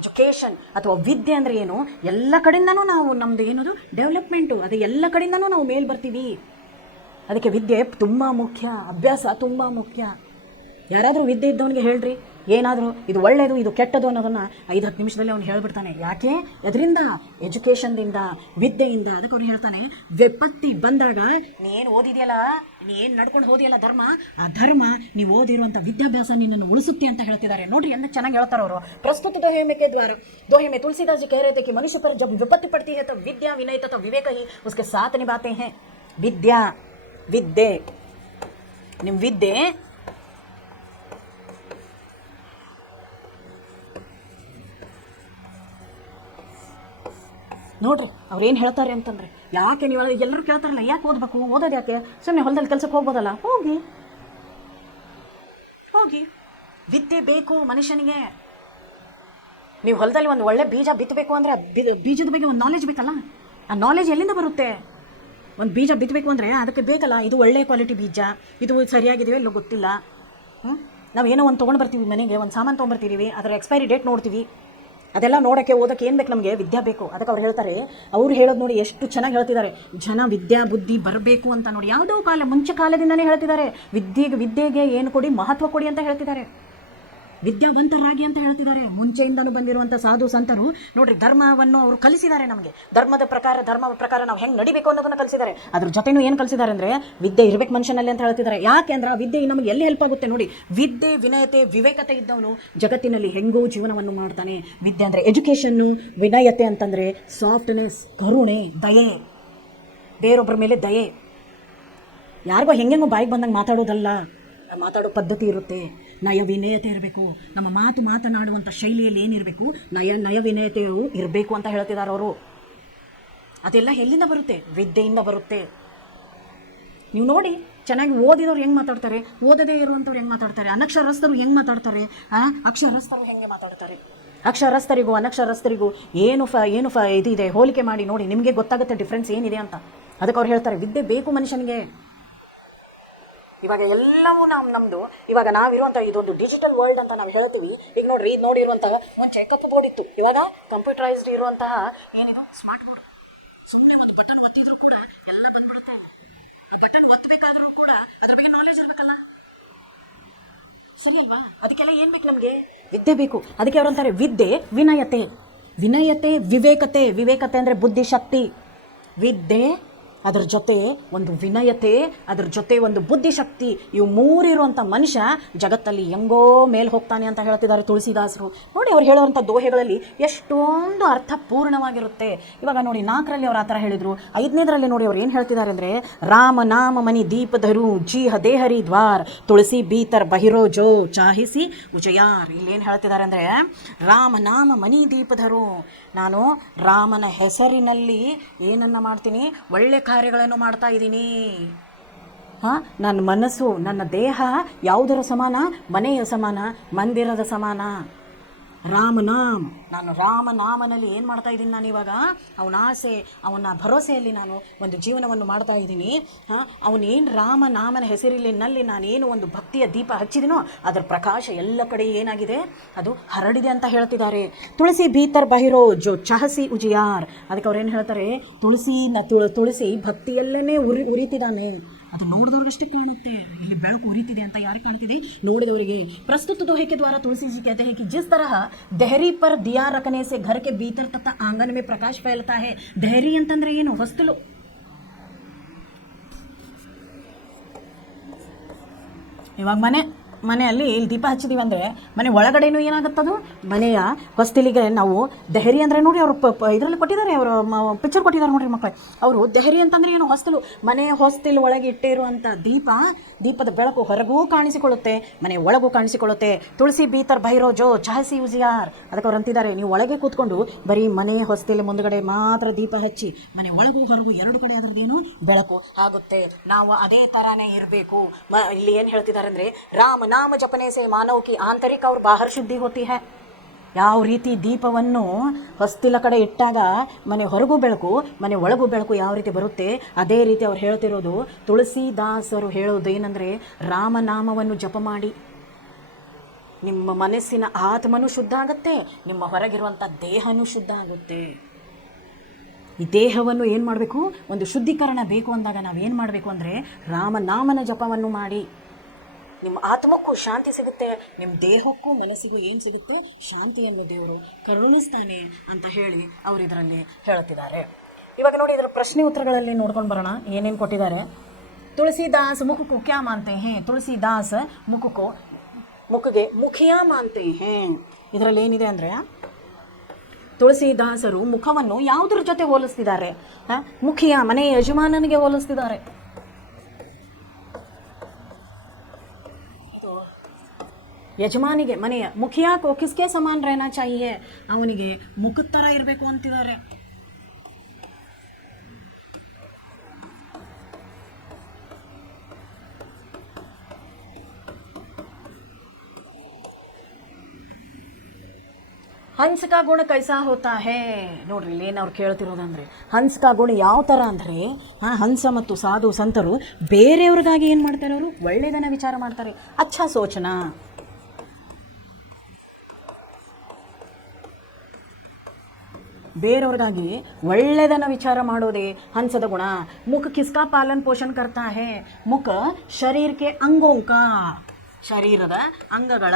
ಎಜುಕೇಷನ್ ಅಥವಾ ವಿದ್ಯೆ ಅಂದರೆ ಏನು? ಎಲ್ಲ ಕಡೆಯಿಂದನೂ ನಾವು ನಮ್ಮದು ಏನದು ಡೆವಲಪ್ಮೆಂಟು, ಅದು ಎಲ್ಲ ಕಡೆಯಿಂದನೂ ನಾವು ಮೇಲೆ ಬರ್ತೀವಿ. ಅದಕ್ಕೆ ವಿದ್ಯೆ ತುಂಬ ಮುಖ್ಯ, ಅಭ್ಯಾಸ ತುಂಬ ಮುಖ್ಯ. ಯಾರಾದರೂ ವಿದ್ಯೆ ಇದ್ದವನಿಗೆ ಹೇಳ್ರಿ, ಏನಾದರೂ ಇದು ಒಳ್ಳೆಯದು ಇದು ಕೆಟ್ಟದು ಅನ್ನೋದನ್ನು 5-10 ನಿಮಿಷದಲ್ಲಿ ಅವ್ನು ಹೇಳ್ಬಿಡ್ತಾನೆ. ಯಾಕೆ? ಅದರಿಂದ ಎಜುಕೇಷನ್ದಿಂದ, ವಿದ್ಯೆಯಿಂದ. ಅದಕ್ಕೆ ಅವ್ರು ಹೇಳ್ತಾನೆ, ವಿಪತ್ತಿ ಬಂದಾಗ ನೀನು ಓದಿದೆಯಲ್ಲ, ನೀನು ನಡ್ಕೊಂಡು ಹೋದಿಯಲ್ಲ ಧರ್ಮ, ಆ ಧರ್ಮ ನೀವು ಓದಿರುವಂಥ ವಿದ್ಯಾಭ್ಯಾಸ ನಿನ್ನನ್ನು ಉಳಿಸುತ್ತೆ ಅಂತ ಹೇಳ್ತಿದ್ದಾರೆ. ನೋಡ್ರಿ ఎంత ಚೆನ್ನಾಗಿ ಹೇಳ್ತಾರೆ ಅವರು. ಪ್ರಸ್ತುತ दोहे में तुलसीदास जी कह रहे थे कि मनुष्य पर जब विपत्ति पड़ती है तब विद्या विनय तथा विवेक ही उसके साथ निभाते हैं. ವಿದ್ಯೆ ನಿಮ್ಮ ವಿದ್ಯೆ ನೋಡ್ರಿ ಅವ್ರೇನು ಹೇಳ್ತಾರೆ ಅಂತಂದರೆ, ಯಾಕೆ ನೀವು ಎಲ್ಲರೂ ಕೇಳ್ತಾರಲ್ಲ, ಯಾಕೆ ಓದಬೇಕು, ಓದೋದು ಯಾಕೆ, ಸುಮ್ಮನೆ ಹೊಲದಲ್ಲಿ ಕೆಲಸಕ್ಕೆ ಹೋಗ್ಬೋದಲ್ಲ, ಹೋಗಿ ಹೋಗಿ. ವಿದ್ಯೆ ಬೇಕು ಮನುಷ್ಯನಿಗೆ. ನೀವು ಹೊಲದಲ್ಲಿ ಒಂದು ಒಳ್ಳೆ ಬೀಜ ಬಿತ್ತಬೇಕು ಅಂದರೆ ಬೀಜದ ಬಗ್ಗೆ ಒಂದು ನಾಲೆಜ್ ಬೇಕಲ್ಲ. ಆ ನಾಲೆಜ್ ಎಲ್ಲಿಂದ ಬರುತ್ತೆ? ಒಂದು ಬೀಜ ಬಿತ್ತಬೇಕು ಅಂದರೆ ಅದಕ್ಕೆ ಬೇಕಲ್ಲ, ಇದು ಒಳ್ಳೆ ಕ್ವಾಲಿಟಿ ಬೀಜ, ಇದು ಸರಿಯಾಗಿದೆಯೋ ಇಲ್ಲೋ ಗೊತ್ತಿಲ್ಲ. ನಾವು ಏನೋ ಒಂದು ತೊಗೊಂಡು ಬರ್ತೀವಿ ಮನೆಗೆ, ಒಂದು ಸಾಮಾನು ತೊಗೊಂಡ್ಬರ್ತೀವಿ, ಅದರ ಎಕ್ಸ್ಪೈರಿ ಡೇಟ್ ನೋಡ್ತೀವಿ. ಅದೆಲ್ಲ ನೋಡೋಕ್ಕೆ ಓದೋಕ್ಕೆ ಏನು ಬೇಕು? ನಮಗೆ ವಿದ್ಯೆ ಬೇಕು. ಅದಕ್ಕೆ ಅವ್ರು ಹೇಳ್ತಾರೆ, ಅವ್ರು ಹೇಳೋದು ನೋಡಿ ಎಷ್ಟು ಚೆನ್ನಾಗಿ ಹೇಳ್ತಿದ್ದಾರೆ. ಜನ ವಿದ್ಯಾ ಬುದ್ಧಿ ಬರಬೇಕು ಅಂತ ನೋಡಿ, ಯಾವುದೋ ಮುಂಚೆ ಕಾಲದಿಂದನೇ ಹೇಳ್ತಿದ್ದಾರೆ. ವಿದ್ಯೆಗೆ ಏನು ಕೊಡಿ, ಮಹತ್ವ ಕೊಡಿ ಅಂತ ಹೇಳ್ತಿದ್ದಾರೆ. ವಿದ್ಯಾವಂತರಾಗಿ ಅಂತ ಹೇಳ್ತಿದ್ದಾರೆ. ಮುಂಚೆಯಿಂದನೂ ಬಂದಿರುವಂಥ ಸಾಧು ಸಂತರು ನೋಡ್ರಿ, ಧರ್ಮವನ್ನು ಅವರು ಕಲಿಸಿದ್ದಾರೆ ನಮಗೆ. ಧರ್ಮ ಪ್ರಕಾರ ನಾವು ಹೆಂಗೆ ನಡಿಬೇಕು ಅನ್ನೋದನ್ನು ಕಲಿಸಿದ್ದಾರೆ. ಅದ್ರ ಜೊತೆನೂ ಏನು ಕಲಿಸಿದ್ದಾರೆ ಅಂದರೆ, ವಿದ್ಯೆ ಇರಬೇಕು ಮನುಷ್ಯನಲ್ಲಿ ಅಂತ ಹೇಳ್ತಿದ್ದಾರೆ. ಯಾಕೆಂದ್ರೆ ಆ ವಿದ್ಯೆ ನಮಗೆ ಎಲ್ಲಿ ಹೆಲ್ಪ್ ಆಗುತ್ತೆ ನೋಡಿ. ವಿದ್ಯೆ, ವಿನಯತೆ, ವಿವೇಕತೆ ಇದ್ದವನು ಜಗತ್ತಿನಲ್ಲಿ ಹೆಂಗೋ ಜೀವನವನ್ನು ಮಾಡ್ತಾನೆ. ವಿದ್ಯೆ ಅಂದರೆ ಎಜುಕೇಷನ್ನು, ವಿನಯತೆ ಅಂತಂದರೆ ಸಾಫ್ಟ್ನೆಸ್, ಕರುಣೆ, ದಯೆ, ಬೇರೊಬ್ಬರ ಮೇಲೆ ದಯೆ. ಯಾರಿಗೋ ಹೆಂಗೆಂಗೋ ಬಾಯಿಗೆ ಬಂದಂಗೆ ಮಾತಾಡೋದಲ್ಲ, ಮಾತಾಡೋ ಪದ್ಧತಿ ಇರುತ್ತೆ. ನಯ ವಿನಯತೆ ಇರಬೇಕು. ನಮ್ಮ ಮಾತನಾಡುವಂಥ ಶೈಲಿಯಲ್ಲಿ ಏನಿರಬೇಕು, ನಯ ವಿನಯತೆಯು ಇರಬೇಕು ಅಂತ ಹೇಳ್ತಿದ್ದಾರೆ ಅವರು. ಅದೆಲ್ಲ ಎಲ್ಲಿಂದ ಬರುತ್ತೆ? ವಿದ್ಯೆಯಿಂದ ಬರುತ್ತೆ. ನೀವು ನೋಡಿ, ಚೆನ್ನಾಗಿ ಓದಿದವ್ರು ಹೆಂಗೆ ಮಾತಾಡ್ತಾರೆ, ಓದದೇ ಇರುವಂಥವ್ರು ಹೆಂಗೆ ಮಾತಾಡ್ತಾರೆ, ಅನಕ್ಷರಸ್ಥರು ಹೆಂಗೆ ಮಾತಾಡ್ತಾರೆ, ಅಕ್ಷರಸ್ಥರು ಹೆಂಗೆ ಮಾತಾಡ್ತಾರೆ. ಅಕ್ಷರಸ್ಥರಿಗೂ ಅನಕ್ಷರಸ್ಥರಿಗೂ ಏನು ಇದಿದೆ, ಹೋಲಿಕೆ ಮಾಡಿ ನೋಡಿ, ನಿಮಗೆ ಗೊತ್ತಾಗುತ್ತೆ ಡಿಫ್ರೆನ್ಸ್ ಏನಿದೆ ಅಂತ. ಅದಕ್ಕೆ ಅವ್ರು ಹೇಳ್ತಾರೆ, ವಿದ್ಯೆ ಬೇಕು ಮನುಷ್ಯನಿಗೆ. ಇವಾಗ ಎಲ್ಲವೂ ನಮ್ಮದು ಇವಾಗ ನಾವಿರುವಂಥ ಇದೊಂದು ಡಿಜಿಟಲ್ ವರ್ಲ್ಡ್ ಅಂತ ನಾವು ಹೇಳ್ತೀವಿ. ಈಗ ನೋಡ್ರಿ, ಇದು ನೋಡಿರುವಂತಹ ಮುಂಚೆ ಕಪ್ಪು ಬೋರ್ಡ್ ಇತ್ತು, ಇವಾಗ ಕಂಪ್ಯೂಟರೈಸ್ಡ್ ಇರುವಂತಹ ಏನಿದು ಸ್ಮಾರ್ಟ್ ಬೋರ್ಡ್. ಸುಮ್ಮನೆ ಒಂದು ಬಟನ್ ಒತ್ತಿದ್ರು ಕೂಡ ಎಲ್ಲ ಬಂದ್ಬಿಡುತ್ತೆ. ಆ ಬಟನ್ ಒತ್ತಬೇಕಾದ್ರೂ ಕೂಡ ಅದ್ರ ಬಗ್ಗೆ ನಾಲೆಜ್ ಇರಬೇಕಲ್ಲ, ಸರಿ ಅಲ್ವಾ? ಅದಕ್ಕೆಲ್ಲ ಏನು ಬೇಕು? ನಮಗೆ ವಿದ್ಯೆ ಬೇಕು. ಅದಕ್ಕೆ ಅವ್ರು ಅಂತಾರೆ, ವಿದ್ಯೆ ವಿನಯತೆ ವಿವೇಕತೆ ಅಂದರೆ ಬುದ್ಧಿಶಕ್ತಿ. ವಿದ್ಯೆ, ಅದರ ಜೊತೆ ಒಂದು ವಿನಯತೆ, ಅದರ ಜೊತೆ ಒಂದು ಬುದ್ಧಿಶಕ್ತಿ, ಇವು ಮೂರಿರುವಂಥ ಮನುಷ್ಯ ಜಗತ್ತಲ್ಲಿ ಹೆಂಗೋ ಮೇಲೆ ಹೋಗ್ತಾನೆ ಅಂತ ಹೇಳ್ತಿದ್ದಾರೆ ತುಳಸಿದಾಸರು. ನೋಡಿ, ಅವ್ರು ಹೇಳುವಂಥ ದೋಹೆಗಳಲ್ಲಿ ಎಷ್ಟೊಂದು ಅರ್ಥಪೂರ್ಣವಾಗಿರುತ್ತೆ. ಇವಾಗ ನೋಡಿ, 4ರಲ್ಲಿ ಅವ್ರು ಆ ಥರ ಹೇಳಿದರು. 5ನೇದರಲ್ಲಿ ನೋಡಿ ಅವ್ರು ಏನು ಹೇಳ್ತಿದ್ದಾರೆ ಅಂದರೆ, ರಾಮ ನಾಮ ಮನಿ ದೀಪಧರು ಜೀಹ ದೇಹರಿ ದ್ವಾರ್ ತುಳಸಿ ಬೀತರ್ ಬಹಿರೋ ಜೋ ಚಾಹಿಸಿ ಉಜಯಾರ್. ಇಲ್ಲೇನು ಹೇಳ್ತಿದ್ದಾರೆ ಅಂದರೆ, ರಾಮ ನಾಮ ಮನಿ ದೀಪಧರು, ನಾನು ರಾಮನ ಹೆಸರಿನಲ್ಲಿ ಏನನ್ನು ಮಾಡ್ತೀನಿ? ಒಳ್ಳೆ ಕಾರ್ಯಗಳನ್ನು ಮಾಡ್ತಾ ಇದ್ದೀನಿ. ನನ್ನ ಮನಸ್ಸು, ನನ್ನ ದೇಹ ಯಾವುದರ ಸಮಾನ? ಮನೆಯ ಸಮಾನ, ಮಂದಿರದ ಸಮಾನ. ನಾನು ರಾಮನಾಮನಲ್ಲಿ ಏನು ಮಾಡ್ತಾ ಇದ್ದೀನಿ? ನಾನು ಇವಾಗ ಅವನ ಆಸೆ, ಅವನ ಭರವಸೆಯಲ್ಲಿ ನಾನು ಒಂದು ಜೀವನವನ್ನು ಮಾಡ್ತಾ ಇದ್ದೀನಿ. ಅವನೇನು ರಾಮನಾಮನ ಹೆಸರಿನಲ್ಲಿ ನಾನೇನು ಒಂದು ಭಕ್ತಿಯ ದೀಪ ಹಚ್ಚಿದಿನೋ ಅದರ ಪ್ರಕಾಶ ಎಲ್ಲ ಕಡೆ ಏನಾಗಿದೆ? ಅದು ಹರಡಿದೆ ಅಂತ ಹೇಳ್ತಿದ್ದಾರೆ. ತುಳಸಿ ಭೀತರ್ ಬಹಿರೋ ಜೋ ಚಹಸಿ ಉಜಿಯಾರ್. ಅದಕ್ಕೆ ಅವ್ರು ಏನು ಹೇಳ್ತಾರೆ? ತುಳಸಿ ಭಕ್ತಿಯಲ್ಲೇ ಉರಿತಿದ್ದಾನೆ. ಅದು ನೋಡಿದವ್ರಿಗಷ್ಟೇ ಕಾಣುತ್ತೆ. ಇಲ್ಲಿ ಬೆಳಕು ಉರಿತಿದೆ ಅಂತ ಯಾರಿಗೆ ಕಾಣ್ತಿದೆ? ನೋಡಿದವರಿಗೆ. ಪ್ರಸ್ತುತ दोहे के द्वारा तुलसी जी कहते हैं कि जिस तरह देहरी पर दिया रखने से घर के भीतर तथा आंगन में प्रकाश फैलता है. देहरी ಅಂತಂದ್ರೆ ಏನು? ಹೊಸ್ತಲು. ಇವಾಗ ಮನೆಯಲ್ಲಿ ಇಲ್ಲಿ ದೀಪ ಹಚ್ಚಿದೀವಿ ಅಂದರೆ ಮನೆ ಒಳಗಡೆನೂ ಏನಾಗುತ್ತದು? ಮನೆಯ ಹೊಸ್ತಿಲಿಗೆ ನಾವು ದೆಹರಿ ಅಂದರೆ ನೋಡಿ, ಅವರು ಇದರಲ್ಲಿ ಕೊಟ್ಟಿದ್ದಾರೆ, ಅವರು ಪಿಕ್ಚರ್ ಕೊಟ್ಟಿದ್ದಾರೆ ನೋಡ್ರಿ ಮಕ್ಕಳು. ಅವರು ದೆಹರಿ ಅಂತಂದರೆ ಏನು? ಹೊಸ್ತಲು. ಮನೆಯ ಹೊಸ್ತಿಲು ಒಳಗೆ ಇಟ್ಟಿರುವಂಥ ದೀಪದ ಬೆಳಕು ಹೊರಗೂ ಕಾಣಿಸಿಕೊಳ್ಳುತ್ತೆ, ಮನೆ ಒಳಗೂ ಕಾಣಿಸಿಕೊಳ್ಳುತ್ತೆ. ತುಳಸಿ ಬೀತರ್ ಭೈರೋ ಜೋ ಚಾಹಸಿ ಉಜಿಯಾರ್. ಅದಕ್ಕೆ ಅವ್ರು ಅಂತಿದ್ದಾರೆ, ನೀವು ಒಳಗೆ ಕೂತ್ಕೊಂಡು ಬರೀ ಮನೆ ಹೊಸ್ತಿಲು ಮುಂದುಗಡೆ ಮಾತ್ರ ದೀಪ ಹಚ್ಚಿ, ಮನೆ ಒಳಗೂ ಹೊರಗೂ ಎರಡು ಕಡೆ ಅದರದ್ದೇನು ಬೆಳಕು ಆಗುತ್ತೆ. ನಾವು ಅದೇ ಥರನೇ ಇರಬೇಕು. ಇಲ್ಲಿ ಏನು ಹೇಳ್ತಿದ್ದಾರೆ ಅಂದರೆ, ರಾಮ ನಾಮ ಜಪನೆ ಸೆ ಮಾನವ ಕಿ ಆಂತರಿಕ और बाहर ಶುದ್ಧಿ ಹೋತಿ ಹೈ. ಯಾವ ರೀತಿ ದೀಪವನ್ನು ಹೊಸ್ತಿಲ ಕಡೆ ಇಟ್ಟಾಗ ಮನೆ ಹೊರಗೂ ಬೆಳಕು, ಮನೆ ಒಳಗೂ ಬೆಳಕು ಯಾವ ರೀತಿ ಬರುತ್ತೆ, ಅದೇ ರೀತಿ ಅವ್ರು ಹೇಳ್ತಿರೋದು. ತುಳಸಿದಾಸರು ಹೇಳೋದು ಏನಂದರೆ, ರಾಮನಾಮವನ್ನು ಜಪ ಮಾಡಿ ನಿಮ್ಮ ಮನಸ್ಸಿನ ಆತ್ಮನೂ ಶುದ್ಧ ಆಗುತ್ತೆ, ನಿಮ್ಮ ಹೊರಗಿರುವಂಥ ದೇಹನೂ ಶುದ್ಧ ಆಗುತ್ತೆ. ಈ ದೇಹವನ್ನು ಏನು ಮಾಡಬೇಕು? ಒಂದು ಶುದ್ಧೀಕರಣ ಬೇಕು ಅಂದಾಗ ನಾವೇನು ಮಾಡಬೇಕು ಅಂದರೆ, ರಾಮನಾಮನ ಜಪವನ್ನು ಮಾಡಿ. ನಿಮ್ಮ ಆತ್ಮಕ್ಕೂ ಶಾಂತಿ ಸಿಗುತ್ತೆ, ನಿಮ್ಮ ದೇಹಕ್ಕೂ ಮನಸ್ಸಿಗೂ ಏನು ಸಿಗುತ್ತೆ? ಶಾಂತಿಯನ್ನು ದೇವರು ಕರುಣಿಸ್ತಾನೆ ಅಂತ ಹೇಳಿ ಅವರು ಇದರಲ್ಲಿ ಹೇಳ್ತಿದ್ದಾರೆ. ಇವಾಗ ನೋಡಿ, ಇದರ ಪ್ರಶ್ನೆ ಉತ್ತರಗಳಲ್ಲಿ ನೋಡ್ಕೊಂಡು ಬರೋಣ ಏನೇನು ಕೊಟ್ಟಿದ್ದಾರೆ. ತುಳಸಿದಾಸ್ ಮುಖಕ್ಕೂ ಕ್ಯಾ ಮಾನ್ತೆ ಹೇ? ತುಳಸಿದಾಸ್ ಮುಖಗೆ ಮುಖಿಯಾ ಮಾನ್ತೆ ಹೇ. ಇದರಲ್ಲಿ ಏನಿದೆ ಅಂದರೆ, ತುಳಸಿದಾಸರು ಮುಖವನ್ನು ಯಾವುದ್ರ ಜೊತೆ ಹೋಲಿಸ್ತಿದ್ದಾರೆ? ಮುಖಿಯ, ಮನೆಯ ಯಜಮಾನನಿಗೆ ಹೋಲಿಸ್ತಿದ್ದಾರೆ. ಯಜಮಾನಿಗೆ, ಮನೆಯ ಮುಖಿಯಾ ಕೋ ಕಿಸ್ಕೆ ಸಮಾನ್ ರೇನಾ ಚಾಹಿಯೆ, ಅವನಿಗೆ ಮುಖದ ಥರ ಇರಬೇಕು ಅಂತಿದ್ದಾರೆ. ಹಂಸ ಕಾ ಗುಣ ಕೈಸಾ ಹೋತಾ ಹೇ. ನೋಡ್ರಿ ಇಲ್ಲಿ ಏನು ಅವ್ರು ಕೇಳ್ತಿರೋದಂದ್ರೆ ಹಂಸ ಕಾ ಗುಣ ಯಾವ ಥರ ಅಂದರೆ ಹಂಸ ಮತ್ತು ಸಾಧು ಸಂತರು ಬೇರೆಯವ್ರಿಗಾಗಿ ಏನು ಮಾಡ್ತಾರೆ, ಅವರು ಒಳ್ಳೆಯದನ್ನು ವಿಚಾರ ಮಾಡ್ತಾರೆ. ಅಚ್ಚಾ ಸೋಚನಾ, ಬೇರೆಯವ್ರಿಗಾಗಿ ಒಳ್ಳೆಯದನ್ನು ವಿಚಾರ ಮಾಡೋದೇ ಹಂಸದ ಗುಣ. ಮುಖ ಕಿಸ್ಕಾ ಪಾಲನ್ ಪೋಷಣ್ ಕರ್ತಾ ಹೇ. ಮುಖ ಶರೀರಕ್ಕೆ ಅಂಗೋಂಕ, ಶರೀರದ ಅಂಗಗಳ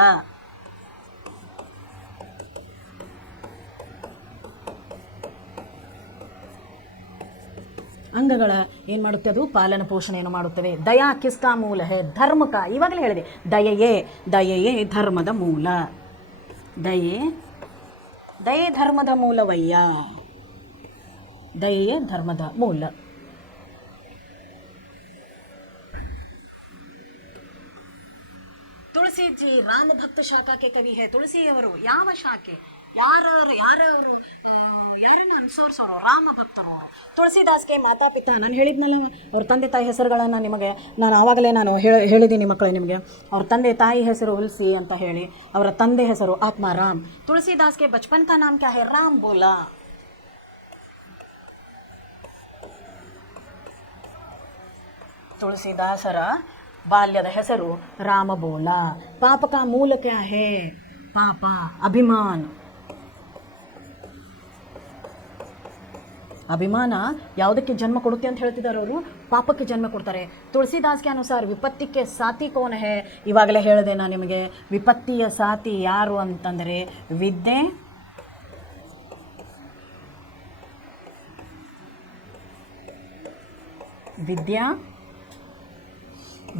ಏನು ಮಾಡುತ್ತೆ, ಅದು ಪಾಲನ ಪೋಷಣೆಯನ್ನು ಮಾಡುತ್ತವೆ. ದಯಾ ಕಿಸ್ಕಾ ಮೂಲ ಹೇ. ಧರ್ಮಕ, ಇವಾಗಲೇ ಹೇಳಿದೆ, ದಯೆಯೇ ಧರ್ಮದ ಮೂಲ. ದಯೆ ಧರ್ಮದ ಮೂಲವಯ್ಯ, ದಯೆಯೇ ಧರ್ಮದ ಮೂಲ. ತುಳಸಿಜಿ ರಾಮ ಭಕ್ತ ಶಾಖಾಕ್ಕೆ ಕವಿ ಹೇ. ತುಳಸಿಯವರು ಯಾವ ಶಾಖೆ, ಯಾರವರು ಯಾರನ್ನು ಅನುಸರಿಸೋರು, ರಾಮ ಭಕ್ತರು. ತುಳಸಿದಾಸ್ಗೆ ಮಾತಾಪಿತಾ, ನಾನು ಹೇಳಿದ್ನಲ್ಲ ಅವ್ರ ತಂದೆ ತಾಯಿ ಹೆಸರುಗಳನ್ನು ನಿಮಗೆ ನಾನು ಆವಾಗಲೇ ಹೇಳಿದ್ದೀನಿ ಮಕ್ಕಳೇ ನಿಮಗೆ. ಅವ್ರ ತಂದೆ ತಾಯಿ ಹೆಸರು ಹುಲ್ಸಿ ಅಂತ ಹೇಳಿ, ಅವರ ತಂದೆ ಹೆಸರು ಆತ್ಮಾರಾಮ್. ತುಳಸಿದಾಸ್ಗೆ ಬಚ್ಪನ್ ಕಾ ನಾಮ್ ಕ್ಯಾ ಹೇ, ರಾಮ್ ಬೋಲಾ. ತುಳಸಿದಾಸರ ಬಾಲ್ಯದ ಹೆಸರು ರಾಮಬೋಲ. ಪಾಪ ಕಾ ಮೂಲ ಕ್ಯಾ ಹೇ, ಪಾಪ ಅಭಿಮಾನ. ಅಭಿಮಾನ ಯಾವುದಕ್ಕೆ ಜನ್ಮ ಕೊಡುತ್ತೆ ಅಂತ ಹೇಳ್ತಿದ್ದಾರೆ ಅವರು, ಪಾಪಕ್ಕೆ ಜನ್ಮ ಕೊಡ್ತಾರೆ. ತುಳಸಿದಾಸ್ಗೆ ಅನುಸಾರ ವಿಪತ್ತಿಗೆ ಸಾತಿ ಕೋನ ಹೇ. ಇವಾಗಲೇ ಹೇಳಿದೆ ನಾನು ನಿಮಗೆ, ವಿಪತ್ತಿಯ ಸಾತಿ ಯಾರು ಅಂತಂದರೆ ವಿದ್ಯಾ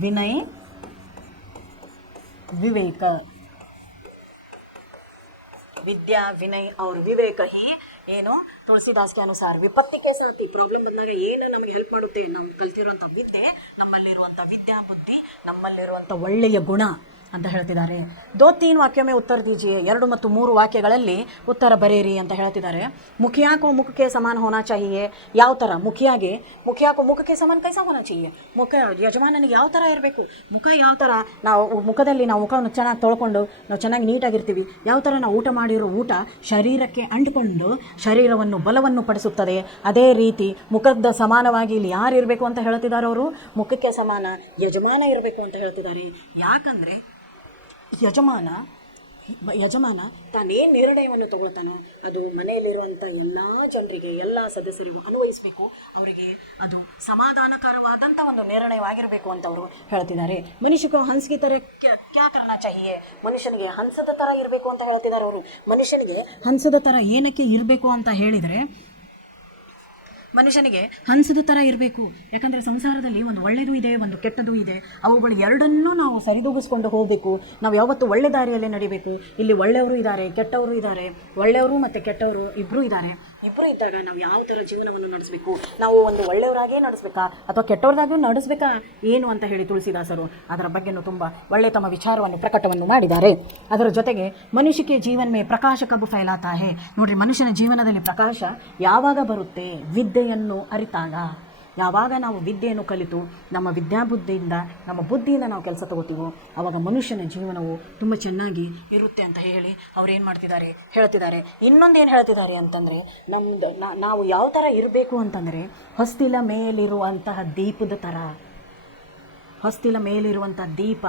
विनय विवेक. विद्या विनय और विवेक ही ಏನು ತುಳಸಿದಾಸ್ ಕೆ ಅನುಸಾರ ವಿಪತ್ತಿ ಕೆ ಸಾಥಿ. ಪ್ರಾಬ್ಲಮ್ ಬಂದಾಗ ಏನು ನಮಗೆ ಹೆಲ್ಪ್ ಮಾಡುತ್ತೆ, ನಮ್ಗೆ ಕಲ್ತಿರುವಂಥ ವಿದ್ಯೆ, ನಮ್ಮಲ್ಲಿರುವಂಥ ವಿದ್ಯಾ ಬುದ್ಧಿ, ನಮ್ಮಲ್ಲಿರುವಂಥ ಒಳ್ಳೆಯ ಗುಣ ಅಂತ ಹೇಳ್ತಿದ್ದಾರೆ. 2-3 ವಾಕ್ಯ ಮೇ ಉತ್ತರ ದೀಜಿಯೇ. 2 ಮತ್ತು 3 ವಾಕ್ಯಗಳಲ್ಲಿ ಉತ್ತರ ಬರೆಯಿರಿ ಅಂತ ಹೇಳ್ತಿದ್ದಾರೆ. ಮುಖಿಯಾಕೋ ಮುಖಕ್ಕೆ ಸಮಾನ ಹೋನಾ ಚಾಹಿಯೇ. ಯಾವ ಥರ ಮುಖಿಯಾಕೋ ಮುಖಕ್ಕೆ ಸಮಾನ ಕೈಸಾ ಹೋನಾ ಚಾಹಿಯೇ. ಮುಖ ಯಜಮಾನನಿಗೆ ಯಾವ ಥರ ಇರಬೇಕು, ಮುಖ ಯಾವ ಥರ, ನಾವು ಮುಖದಲ್ಲಿ ನಾವು ಮುಖವನ್ನು ಚೆನ್ನಾಗಿ ತೊಳ್ಕೊಂಡು ನಾವು ಚೆನ್ನಾಗಿ ನೀಟಾಗಿರ್ತೀವಿ. ಯಾವ ಥರ ನಾವು ಊಟ ಮಾಡಿರೋ ಊಟ ಶರೀರಕ್ಕೆ ಅಂಟಿಕೊಂಡು ಶರೀರವನ್ನು ಬಲವನ್ನು ಪಡಿಸುತ್ತದೆ, ಅದೇ ರೀತಿ ಮುಖದ ಸಮಾನವಾಗಿ ಇಲ್ಲಿ ಯಾರು ಇರಬೇಕು ಅಂತ ಹೇಳ್ತಿದ್ದಾರೆ ಅವರು, ಮುಖಕ್ಕೆ ಸಮಾನ ಯಜಮಾನ ಇರಬೇಕು ಅಂತ ಹೇಳ್ತಿದ್ದಾರೆ. ಯಾಕಂದರೆ ಯಜಮಾನ ತಾನೇನು ನಿರ್ಣಯವನ್ನು ತಗೊಳ್ತಾನೋ ಅದು ಮನೆಯಲ್ಲಿರುವಂಥ ಎಲ್ಲ ಜನರಿಗೆ, ಎಲ್ಲ ಸದಸ್ಯರಿಗೂ ಅನ್ವಯಿಸಬೇಕು. ಅವರಿಗೆ ಅದು ಸಮಾಧಾನಕರವಾದಂಥ ಒಂದು ನಿರ್ಣಯವಾಗಿರಬೇಕು ಅಂತ ಅವರು ಹೇಳ್ತಿದ್ದಾರೆ. ಮನುಷ್ಯಕ್ಕೆ ಹಂಸಿಗೆ ಥರ ಕ್ಯಾ ಕರ್ನಾ ಚಾಹಿಯೇ. ಮನುಷ್ಯನಿಗೆ ಹಂಸದ ಥರ ಇರಬೇಕು ಅಂತ ಹೇಳ್ತಿದ್ದಾರೆ ಅವರು. ಮನುಷ್ಯನಿಗೆ ಹಂಸದ ಥರ ಏನಕ್ಕೆ ಇರಬೇಕು ಅಂತ ಹೇಳಿದರೆ, ಮನುಷ್ಯನಿಗೆ ಹಂಸದ ಥರ ಇರಬೇಕು. ಯಾಕಂದರೆ ಸಂಸಾರದಲ್ಲಿ ಒಂದು ಒಳ್ಳೆಯದು ಇದೆ, ಒಂದು ಕೆಟ್ಟದ್ದು ಇದೆ. ಅವುಗಳು ಎರಡನ್ನೂ ನಾವು ಸರಿದೂಗಿಸ್ಕೊಂಡು ಹೋಗಬೇಕು. ನಾವು ಯಾವತ್ತೂ ಒಳ್ಳೆ ದಾರಿಯಲ್ಲೇ ನಡಿಬೇಕು. ಇಲ್ಲಿ ಒಳ್ಳೆಯವರು ಇದ್ದಾರೆ, ಕೆಟ್ಟವರು ಇದ್ದಾರೆ. ಒಳ್ಳೆಯವರು ಮತ್ತು ಕೆಟ್ಟವರು ಇಬ್ಬರೂ ಇದ್ದಾರೆ. ಇಬ್ಬರು ಇದ್ದಾಗ ನಾವು ಯಾವ ಥರ ಜೀವನವನ್ನು ನಡೆಸಬೇಕು, ನಾವು ಒಂದು ಒಳ್ಳೆಯವರಾಗೇ ನಡೆಸಬೇಕಾ ಅಥವಾ ಕೆಟ್ಟವ್ರದಾಗೂ ನಡೆಸಬೇಕಾ ಏನು ಅಂತ ಹೇಳಿ ತುಳಸಿದಾಸರು ಅದರ ಬಗ್ಗೆನೂ ತುಂಬ ಒಳ್ಳೆಯ ತಮ್ಮ ವಿಚಾರವನ್ನು ಪ್ರಕಟವನ್ನು ಮಾಡಿದ್ದಾರೆ. ಅದರ ಜೊತೆಗೆ ಮನುಷ್ಯಕ್ಕೆ ಜೀವನ ಮೇ ಪ್ರಕಾಶ ಕಬ್ಬು ಫೈಲಾತಾ ಹೇ. ನೋಡ್ರಿ, ಮನುಷ್ಯನ ಜೀವನದಲ್ಲಿ ಪ್ರಕಾಶ ಯಾವಾಗ ಬರುತ್ತೆ, ವಿದ್ಯೆಯನ್ನು ಅರಿತಾಗ. ಯಾವಾಗ ನಾವು ವಿದ್ಯೆಯನ್ನು ಕಲಿತು ನಮ್ಮ ವಿದ್ಯಾಬುದ್ಧಿಯಿಂದ, ನಮ್ಮ ಬುದ್ಧಿಯಿಂದ ನಾವು ಕೆಲಸ ತಗೋತೀವೋ ಆವಾಗ ಮನುಷ್ಯನ ಜೀವನವು ತುಂಬ ಚೆನ್ನಾಗಿ ಇರುತ್ತೆ ಅಂತ ಹೇಳಿ ಅವ್ರೇನು ಮಾಡ್ತಿದ್ದಾರೆ ಹೇಳ್ತಿದ್ದಾರೆ. ಇನ್ನೊಂದೇನು ಹೇಳ್ತಿದ್ದಾರೆ ಅಂತಂದರೆ, ನಾವು ಯಾವ ಥರ ಇರಬೇಕು ಅಂತಂದರೆ, ಹೊಸ್ತಿಲ ಮೇಲಿರುವಂತಹ ದೀಪದ ಥರ. ಹೊಸ್ತಿಲ ಮೇಲಿರುವಂಥ ದೀಪ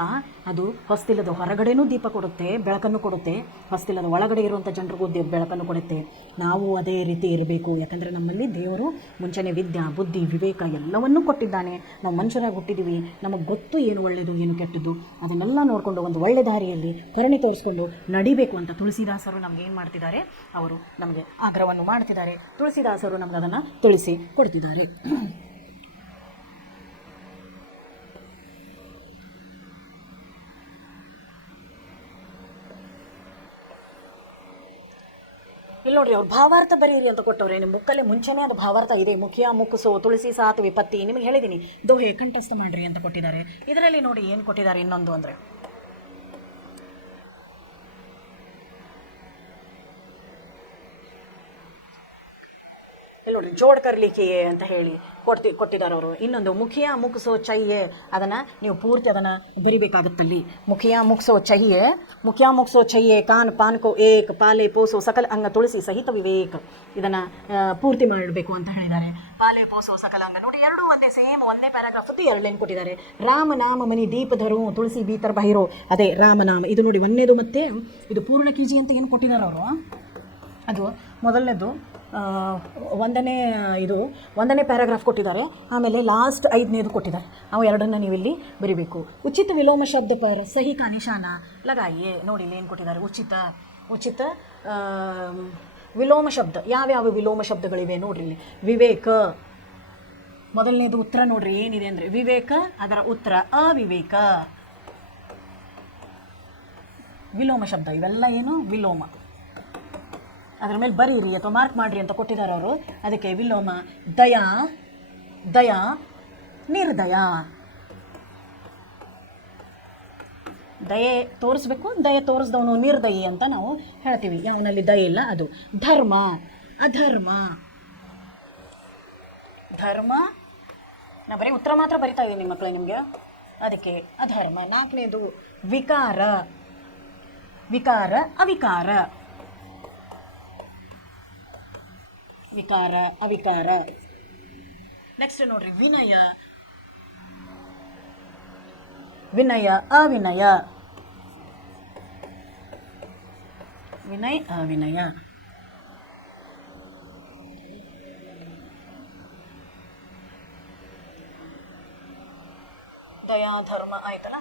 ಅದು ಹೊಸ್ತಿಲದ ಹೊರಗಡೆನೂ ದೀಪ ಕೊಡುತ್ತೆ, ಬೆಳಕನ್ನು ಕೊಡುತ್ತೆ. ಹೊಸ್ತಿಲದ ಒಳಗಡೆ ಇರುವಂಥ ಜನರಿಗೂ ಬೆಳಕನ್ನು ಕೊಡುತ್ತೆ. ನಾವು ಅದೇ ರೀತಿ ಇರಬೇಕು. ಯಾಕಂದರೆ ನಮ್ಮಲ್ಲಿ ದೇವರು ಮುಂಚೆನೇ ವಿದ್ಯಾ ಬುದ್ಧಿ ವಿವೇಕ ಎಲ್ಲವನ್ನೂ ಕೊಟ್ಟಿದ್ದಾನೆ. ನಾವು ಮನುಷ್ಯರಾಗಿ ಹುಟ್ಟಿದ್ದೀವಿ, ನಮಗೆ ಗೊತ್ತು ಏನು ಒಳ್ಳೆಯದು ಏನು ಕೆಟ್ಟದ್ದು. ಅದನ್ನೆಲ್ಲ ನೋಡಿಕೊಂಡು ಒಂದು ಒಳ್ಳೆ ದಾರಿಯಲ್ಲಿ ಕರುಣೆ ತೋರಿಸ್ಕೊಂಡು ನಡಿಬೇಕು ಅಂತ ತುಳಸಿದಾಸರು ನಮ್ಗೆ ಏನು ಮಾಡ್ತಿದ್ದಾರೆ, ಅವರು ನಮಗೆ ಆಗ್ರಹವನ್ನು ಮಾಡ್ತಿದ್ದಾರೆ. ತುಳಸಿದಾಸರು ನಮ್ಗೆ ಅದನ್ನು ತಿಳಿಸಿ ಕೊಡ್ತಿದ್ದಾರೆ. ಇಲ್ಲಿ ನೋಡ್ರಿ, ಅವ್ರು ಭಾವಾರ್ಥ ಬರೀರಿ ಅಂತ ಕೊಟ್ಟವ್ರೆ. ನಿಮ್ಮ ಬುಕ್ಕಲ್ಲಿ ಮುಂಚೆನೇ ಅದು ಭಾವಾರ್ಥ ಇದೆ. ಮುಖಿಯ ಮುಖಸು ತುಳಸಿ ಸಾತು ವಿಪತ್ತಿ, ನಿಮಗೆ ಹೇಳಿದ್ದೀನಿ. ದೋಹೆ ಕಂಠಸ್ಥ ಮಾಡ್ರಿ ಅಂತ ಕೊಟ್ಟಿದ್ದಾರೆ. ಇದರಲ್ಲಿ ನೋಡಿ ಏನು ಕೊಟ್ಟಿದ್ದಾರೆ ಇನ್ನೊಂದು ಅಂದರೆ, ಇಲ್ಲಿ ನೋಡ್ರಿ, ಜೋಡ್ ಕರ್ಲಿಕ್ಕೆ ಅಂತ ಹೇಳಿ ಕೊಟ್ಟಿದ್ದಾರೆ ಅವರು. ಇನ್ನೊಂದು ಮುಖಿಯ ಮುಕ್ಸೋ ಚೈಯೆ, ಅದನ್ನು ನೀವು ಪೂರ್ತಿ ಅದನ್ನು ಬರಿಬೇಕಾಗುತ್ತಲ್ಲಿ. ಮುಖಿಯ ಮುಕ್ಸೋ ಚೈಯೆ ಕಾನ್ ಪಾನ್ ಕೋ ಏಕ್ ಪಾಲೆ ಪೋಸೋ ಸಕಲ ಅಂಗ ತುಳಸಿ ಸಹಿತ ವಿವೇಕ್, ಇದನ್ನು ಪೂರ್ತಿ ಮಾಡಬೇಕು ಅಂತ ಹೇಳಿದ್ದಾರೆ. ಪಾಲೆ ಪೋಸೋ ಸಕಲ ಅಂಗ ನೋಡಿ, ಎರಡೂ ಒಂದೇ ಸೇಮ್ ಒಂದೇ ಪ್ಯಾರಾಗ್ರಾಫ್ ಎರಡು ಲೈನ್ ಕೊಟ್ಟಿದ್ದಾರೆ. ರಾಮನಾಮ ಮನಿ ದೀಪಧರು ತುಳಸಿ ಬೀತರ್ ಬಹಿರೋ, ಅದೇ ರಾಮನಾಮ. ಇದು ನೋಡಿ ಒಂದನೇದು, ಮತ್ತು ಇದು ಪೂರ್ಣ ಕೀಜಿ ಅಂತ ಏನು ಕೊಟ್ಟಿದ್ದಾರೆ ಅವರು, ಅದು ಮೊದಲನೇದು ಒಂದನೇ ಪ್ಯಾರಾಗ್ರಾಫ್ ಕೊಟ್ಟಿದ್ದಾರೆ. ಆಮೇಲೆ ಲಾಸ್ಟ್ 5ನೇದು ಕೊಟ್ಟಿದ್ದಾರೆ. ಅವು ಎರಡನ್ನು ನೀವು ಇಲ್ಲಿ ಬರಿಬೇಕು. ಉಚಿತ ವಿಲೋಮ ಶಬ್ದ ಪರ್ ಸಹಿ ಕಾ ನಿಶಾನ ಲಗಾಯಿಯೇ. ನೋಡಿ ಇಲ್ಲಿ ಏನು ಕೊಟ್ಟಿದ್ದಾರೆ, ಉಚಿತ ವಿಲೋಮ ಶಬ್ದ. ಯಾವ್ಯಾವ ವಿಲೋಮ ಶಬ್ದಗಳಿವೆ ನೋಡ್ರಿ ಇಲ್ಲಿ. ವಿವೇಕ ಮೊದಲನೇದು ಉತ್ತರ ನೋಡ್ರಿ ಏನಿದೆ ಅಂದರೆ ವಿವೇಕ, ಅದರ ಉತ್ತರ ಅವಿವೇಕ. ವಿಲೋಮ ಶಬ್ದ ಇವೆಲ್ಲ ಏನು ವಿಲೋಮ, ಅದರ ಮೇಲೆ ಬರೀರಿ ಅಥವಾ ಮಾರ್ಕ್ ಮಾಡಿರಿ ಅಂತ ಕೊಟ್ಟಿದ್ದಾರೆ ಅವರು. ಅದಕ್ಕೆ ವಿಲೋಮ. ದಯಾ ನಿರ್ದಯ, ದಯೆ ತೋರಿಸ್ಬೇಕು, ದಯೆ ತೋರಿಸ್ದವನು ನಿರ್ದಯಿ ಅಂತ ನಾವು ಹೇಳ್ತೀವಿ. ಯಾವನಲ್ಲಿ ದಯೆ ಇಲ್ಲ ಅದು. ಧರ್ಮ ಅಧರ್ಮ, ನಾ ಬರೀ ಉತ್ತರ ಮಾತ್ರ ಬರಿತಾ ಇದ್ದೀನಿ ನಿಮ್ಮ ಮಕ್ಕಳೇ ನಿಮಗೆ, ಅದಕ್ಕೆ ಅಧರ್ಮ. 4ನೇದು ವಿಕಾರ ಅವಿಕಾರ, ವಿಕಾರ ಅವಿಕಾರ. ನೆಕ್ಸ್ಟ್ ನೋಡ್ರಿ ವಿನಯ ಅವಿನಯ, ಅವಿನಯ. ದಯಾ ಧರ್ಮ ಆಯ್ತಲ್ಲ.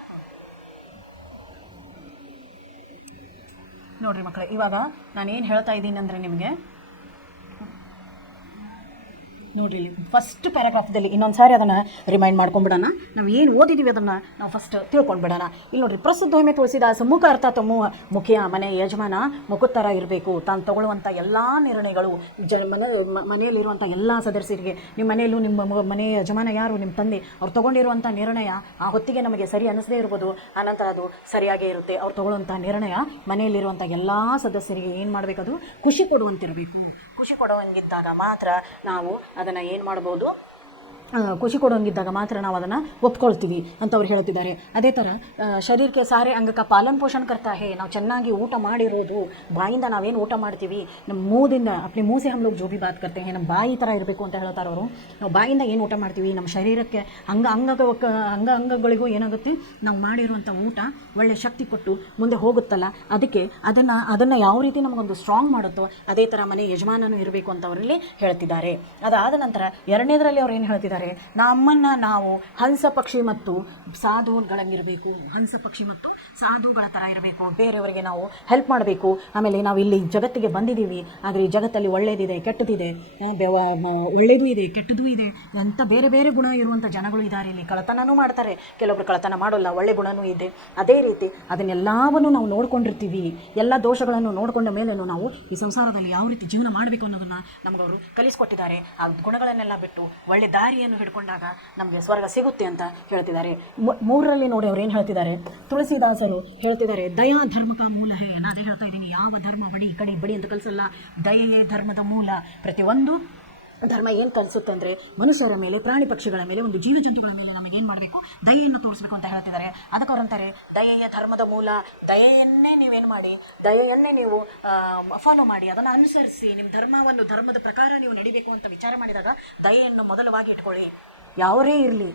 ನೋಡ್ರಿ ಮಕ್ಕಳೇ, ಇವಾಗ ನಾನೇನು ಹೇಳ್ತಾ ಇದ್ದೀನಿ ಅಂದರೆ ನಿಮಗೆ ನೋಡ್ರಿ ಇಲ್ಲಿ ಫಸ್ಟ್ ಪ್ಯಾರಾಗ್ರಾಫ್ದಲ್ಲಿ ಇನ್ನೊಂದು ಸಾರಿ ಅದನ್ನು ರಿಮೈಂಡ್ ಮಾಡ್ಕೊಂಡ್ಬಿಡೋಣ. ನಾವು ಏನು ಓದಿದ್ದೀವಿ ಅದನ್ನು ನಾವು ಫಸ್ಟ್ ತಿಳ್ಕೊಂಡ್ಬಿಡೋಣ. ಇಲ್ಲಿ ನೋಡ್ರಿ, ಪ್ರಸಿದ್ಧೊಮ್ಮೆ ತುಳಸಿದಾಸ ಮುಖ ಅರ್ಥಾತ್ ಮುಖಿಯ ಮನೆ ಯಜಮಾನ ಮುಖುತ್ತರ ಇರಬೇಕು. ತಾನು ತಗೊಳ್ಳುವಂಥ ಎಲ್ಲ ನಿರ್ಣಯಗಳು ಮನೆಯಲ್ಲಿರುವಂಥ ಎಲ್ಲ ಸದಸ್ಯರಿಗೆ, ನಿಮ್ಮ ಮನೆಯಲ್ಲೂ ನಿಮ್ಮ ಮನೆಯ ಯಜಮಾನ ಯಾರು ನಿಮ್ಮ ತಂದೆ, ಅವ್ರು ತೊಗೊಂಡಿರುವಂಥ ನಿರ್ಣಯ ಆ ಹೊತ್ತಿಗೆ ನಮಗೆ ಸರಿ ಅನ್ನಿಸದೇ ಇರ್ಬೋದು, ಆನಂತರ ಅದು ಸರಿಯಾಗೇ ಇರುತ್ತೆ. ಅವ್ರು ತೊಗೊಳ್ಳುವಂಥ ನಿರ್ಣಯ ಮನೆಯಲ್ಲಿರುವಂಥ ಎಲ್ಲ ಸದಸ್ಯರಿಗೆ ಏನು ಮಾಡಬೇಕದು ಖುಷಿ ಕೊಡುವಂತಿರಬೇಕು. ಖುಷಿ ಕೊಡುವಂಗಿದ್ದಾಗ ಮಾತ್ರ ನಾವು ಅದನ್ನು ಏನು ಮಾಡ್ಬೋದು, ಖುಷಿ ಕೊಡೋಂಗಿದ್ದಾಗ ಮಾತ್ರ ನಾವು ಅದನ್ನು ಒಪ್ಕೊಳ್ತೀವಿ ಅಂತ ಅವ್ರು ಹೇಳ್ತಿದ್ದಾರೆ. ಅದೇ ಥರ ಶರೀರಕ್ಕೆ ಸಾರೆ ಅಂಗಕ್ಕೆ ಪಾಲನ್ ಪೋಷಣ್ ಕರ್ತಾ ಹೇ, ನಾವು ಚೆನ್ನಾಗಿ ಊಟ ಮಾಡಿರೋದು ಬಾಯಿಂದ ನಾವೇನು ಊಟ ಮಾಡ್ತೀವಿ, ನಮ್ಮ ಮೂದಿಂದ ಅಪ್ನಿ ಮೂಸೆ ಹಮ್ ಲೋಗ್ ಜೋ ಭಿ ಬಾತ್ ಕರ್ತೆ ಹೇ, ನಮ್ಮ ಬಾಯಿ ಥರ ಇರಬೇಕು ಅಂತ ಹೇಳ್ತಾರೆ ಅವರು. ನಾವು ಬಾಯಿಂದ ಏನು ಊಟ ಮಾಡ್ತೀವಿ, ನಮ್ಮ ಶರೀರಕ್ಕೆ ಅಂಗಗಳಿಗೂ ಏನಾಗುತ್ತೆ, ನಾವು ಮಾಡಿರುವಂಥ ಊಟ ಒಳ್ಳೆ ಶಕ್ತಿ ಕೊಟ್ಟು ಮುಂದೆ ಹೋಗುತ್ತಲ್ಲ, ಅದಕ್ಕೆ ಅದನ್ನು ಯಾವ ರೀತಿ ನಮಗೊಂದು ಸ್ಟ್ರಾಂಗ್ ಮಾಡುತ್ತೋ ಅದೇ ಥರ ಮನೆ ಯಜಮಾನನೂ ಇರಬೇಕು ಅಂತ ಅವರಲ್ಲಿ ಹೇಳ್ತಿದ್ದಾರೆ. ಅದಾದ ನಂತರ 2ನೇದರಲ್ಲಿ ಅವ್ರು ಏನು ಹೇಳ್ತಿದ್ದಾರೆ, ನಮ್ಮನ್ನು ನಾವು ಹಂಸ ಪಕ್ಷಿ ಮತ್ತು ಸಾಧುಗಳಂಗಿರಬೇಕು, ಹಂಸ ಪಕ್ಷಿ ಮತ್ತು ಸಾಧುಗಳ ಥರ ಇರಬೇಕು, ಬೇರೆಯವರಿಗೆ ನಾವು ಹೆಲ್ಪ್ ಮಾಡಬೇಕು. ಆಮೇಲೆ ನಾವು ಇಲ್ಲಿ ಜಗತ್ತಿಗೆ ಬಂದಿದ್ದೀವಿ, ಆದರೆ ಈ ಜಗತ್ತಲ್ಲಿ ಒಳ್ಳೆಯದಿದೆ ಕೆಟ್ಟದಿದೆ, ಒಳ್ಳೆಯದೂ ಇದೆ ಕೆಟ್ಟದೂ ಇದೆ ಅಂತ ಬೇರೆ ಬೇರೆ ಗುಣ ಇರುವಂಥ ಜನಗಳು ಇದ್ದಾರೆ. ಇಲ್ಲಿ ಕಳ್ಳತನನೂ ಮಾಡ್ತಾರೆ, ಕೆಲವೊಬ್ರು ಕಳ್ಳತನ ಮಾಡೋಲ್ಲ, ಒಳ್ಳೆ ಗುಣವೂ ಇದೆ. ಅದೇ ರೀತಿ ಅದನ್ನೆಲ್ಲವನ್ನು ನಾವು ನೋಡ್ಕೊಂಡಿರ್ತೀವಿ. ಎಲ್ಲ ದೋಷಗಳನ್ನು ನೋಡಿಕೊಂಡ ಮೇಲೂ ನಾವು ಈ ಸಂಸಾರದಲ್ಲಿ ಯಾವ ರೀತಿ ಜೀವನ ಮಾಡಬೇಕು ಅನ್ನೋದನ್ನು ನಮಗವರು ಕಲಿಸ್ಕೊಟ್ಟಿದ್ದಾರೆ. ಆ ಗುಣಗಳನ್ನೆಲ್ಲ ಬಿಟ್ಟು ಒಳ್ಳೆ ದಾರಿಯನ್ನು ಹಿಡ್ಕೊಂಡಾಗ ನಮಗೆ ಸ್ವರ್ಗ ಸಿಗುತ್ತೆ ಅಂತ ಹೇಳ್ತಿದ್ದಾರೆ. 3ರಲ್ಲಿ ನೋಡಿ ಅವ್ರು ಏನು ಹೇಳ್ತಿದ್ದಾರೆ, ತುಳಸಿದಾಸರು ಹೇಳ್ತಿದ್ದಾರೆ ದಯಾ ಧರ್ಮಕ ಮೂಲ ಹೇ. ನಾನೇ ಹೇಳ್ತಾ ಇದ್ದೀನಿ, ಯಾವ ಧರ್ಮ ಬಡಿ ಅಂತ ಕಲಿಸಲ್ಲ, ದಯೆಯೇ ಧರ್ಮದ ಮೂಲ. ಪ್ರತಿಯೊಂದು ಧರ್ಮ ಏನು ಕಲಿಸುತ್ತೆ ಅಂದರೆ ಮನುಷ್ಯರ ಮೇಲೆ, ಪ್ರಾಣಿ ಪಕ್ಷಿಗಳ ಮೇಲೆ, ಒಂದು ಜೀವಜಂತುಗಳ ಮೇಲೆ ನಮಗೇನು ಮಾಡಬೇಕು, ದಯೆಯನ್ನು ತೋರಿಸ್ಬೇಕು ಅಂತ ಹೇಳ್ತಿದ್ದಾರೆ. ಅದಕ್ಕೆ ಅವ್ರು ಅಂತಾರೆ ದಯೆಯ ಧರ್ಮದ ಮೂಲ. ದಯೆಯನ್ನೇ ನೀವೇನು ಮಾಡಿ, ದಯೆಯನ್ನೇ ನೀವು ಫಾಲೋ ಮಾಡಿ, ಅದನ್ನು ಅನುಸರಿಸಿ, ನಿಮ್ಮ ಧರ್ಮದ ಪ್ರಕಾರ ನೀವು ನಡಿಬೇಕು ಅಂತ ವಿಚಾರ ಮಾಡಿದಾಗ ದಯೆಯನ್ನು ಮೊದಲವಾಗಿ ಇಟ್ಕೊಳ್ಳಿ. ಯಾರೇ ಇರಲಿ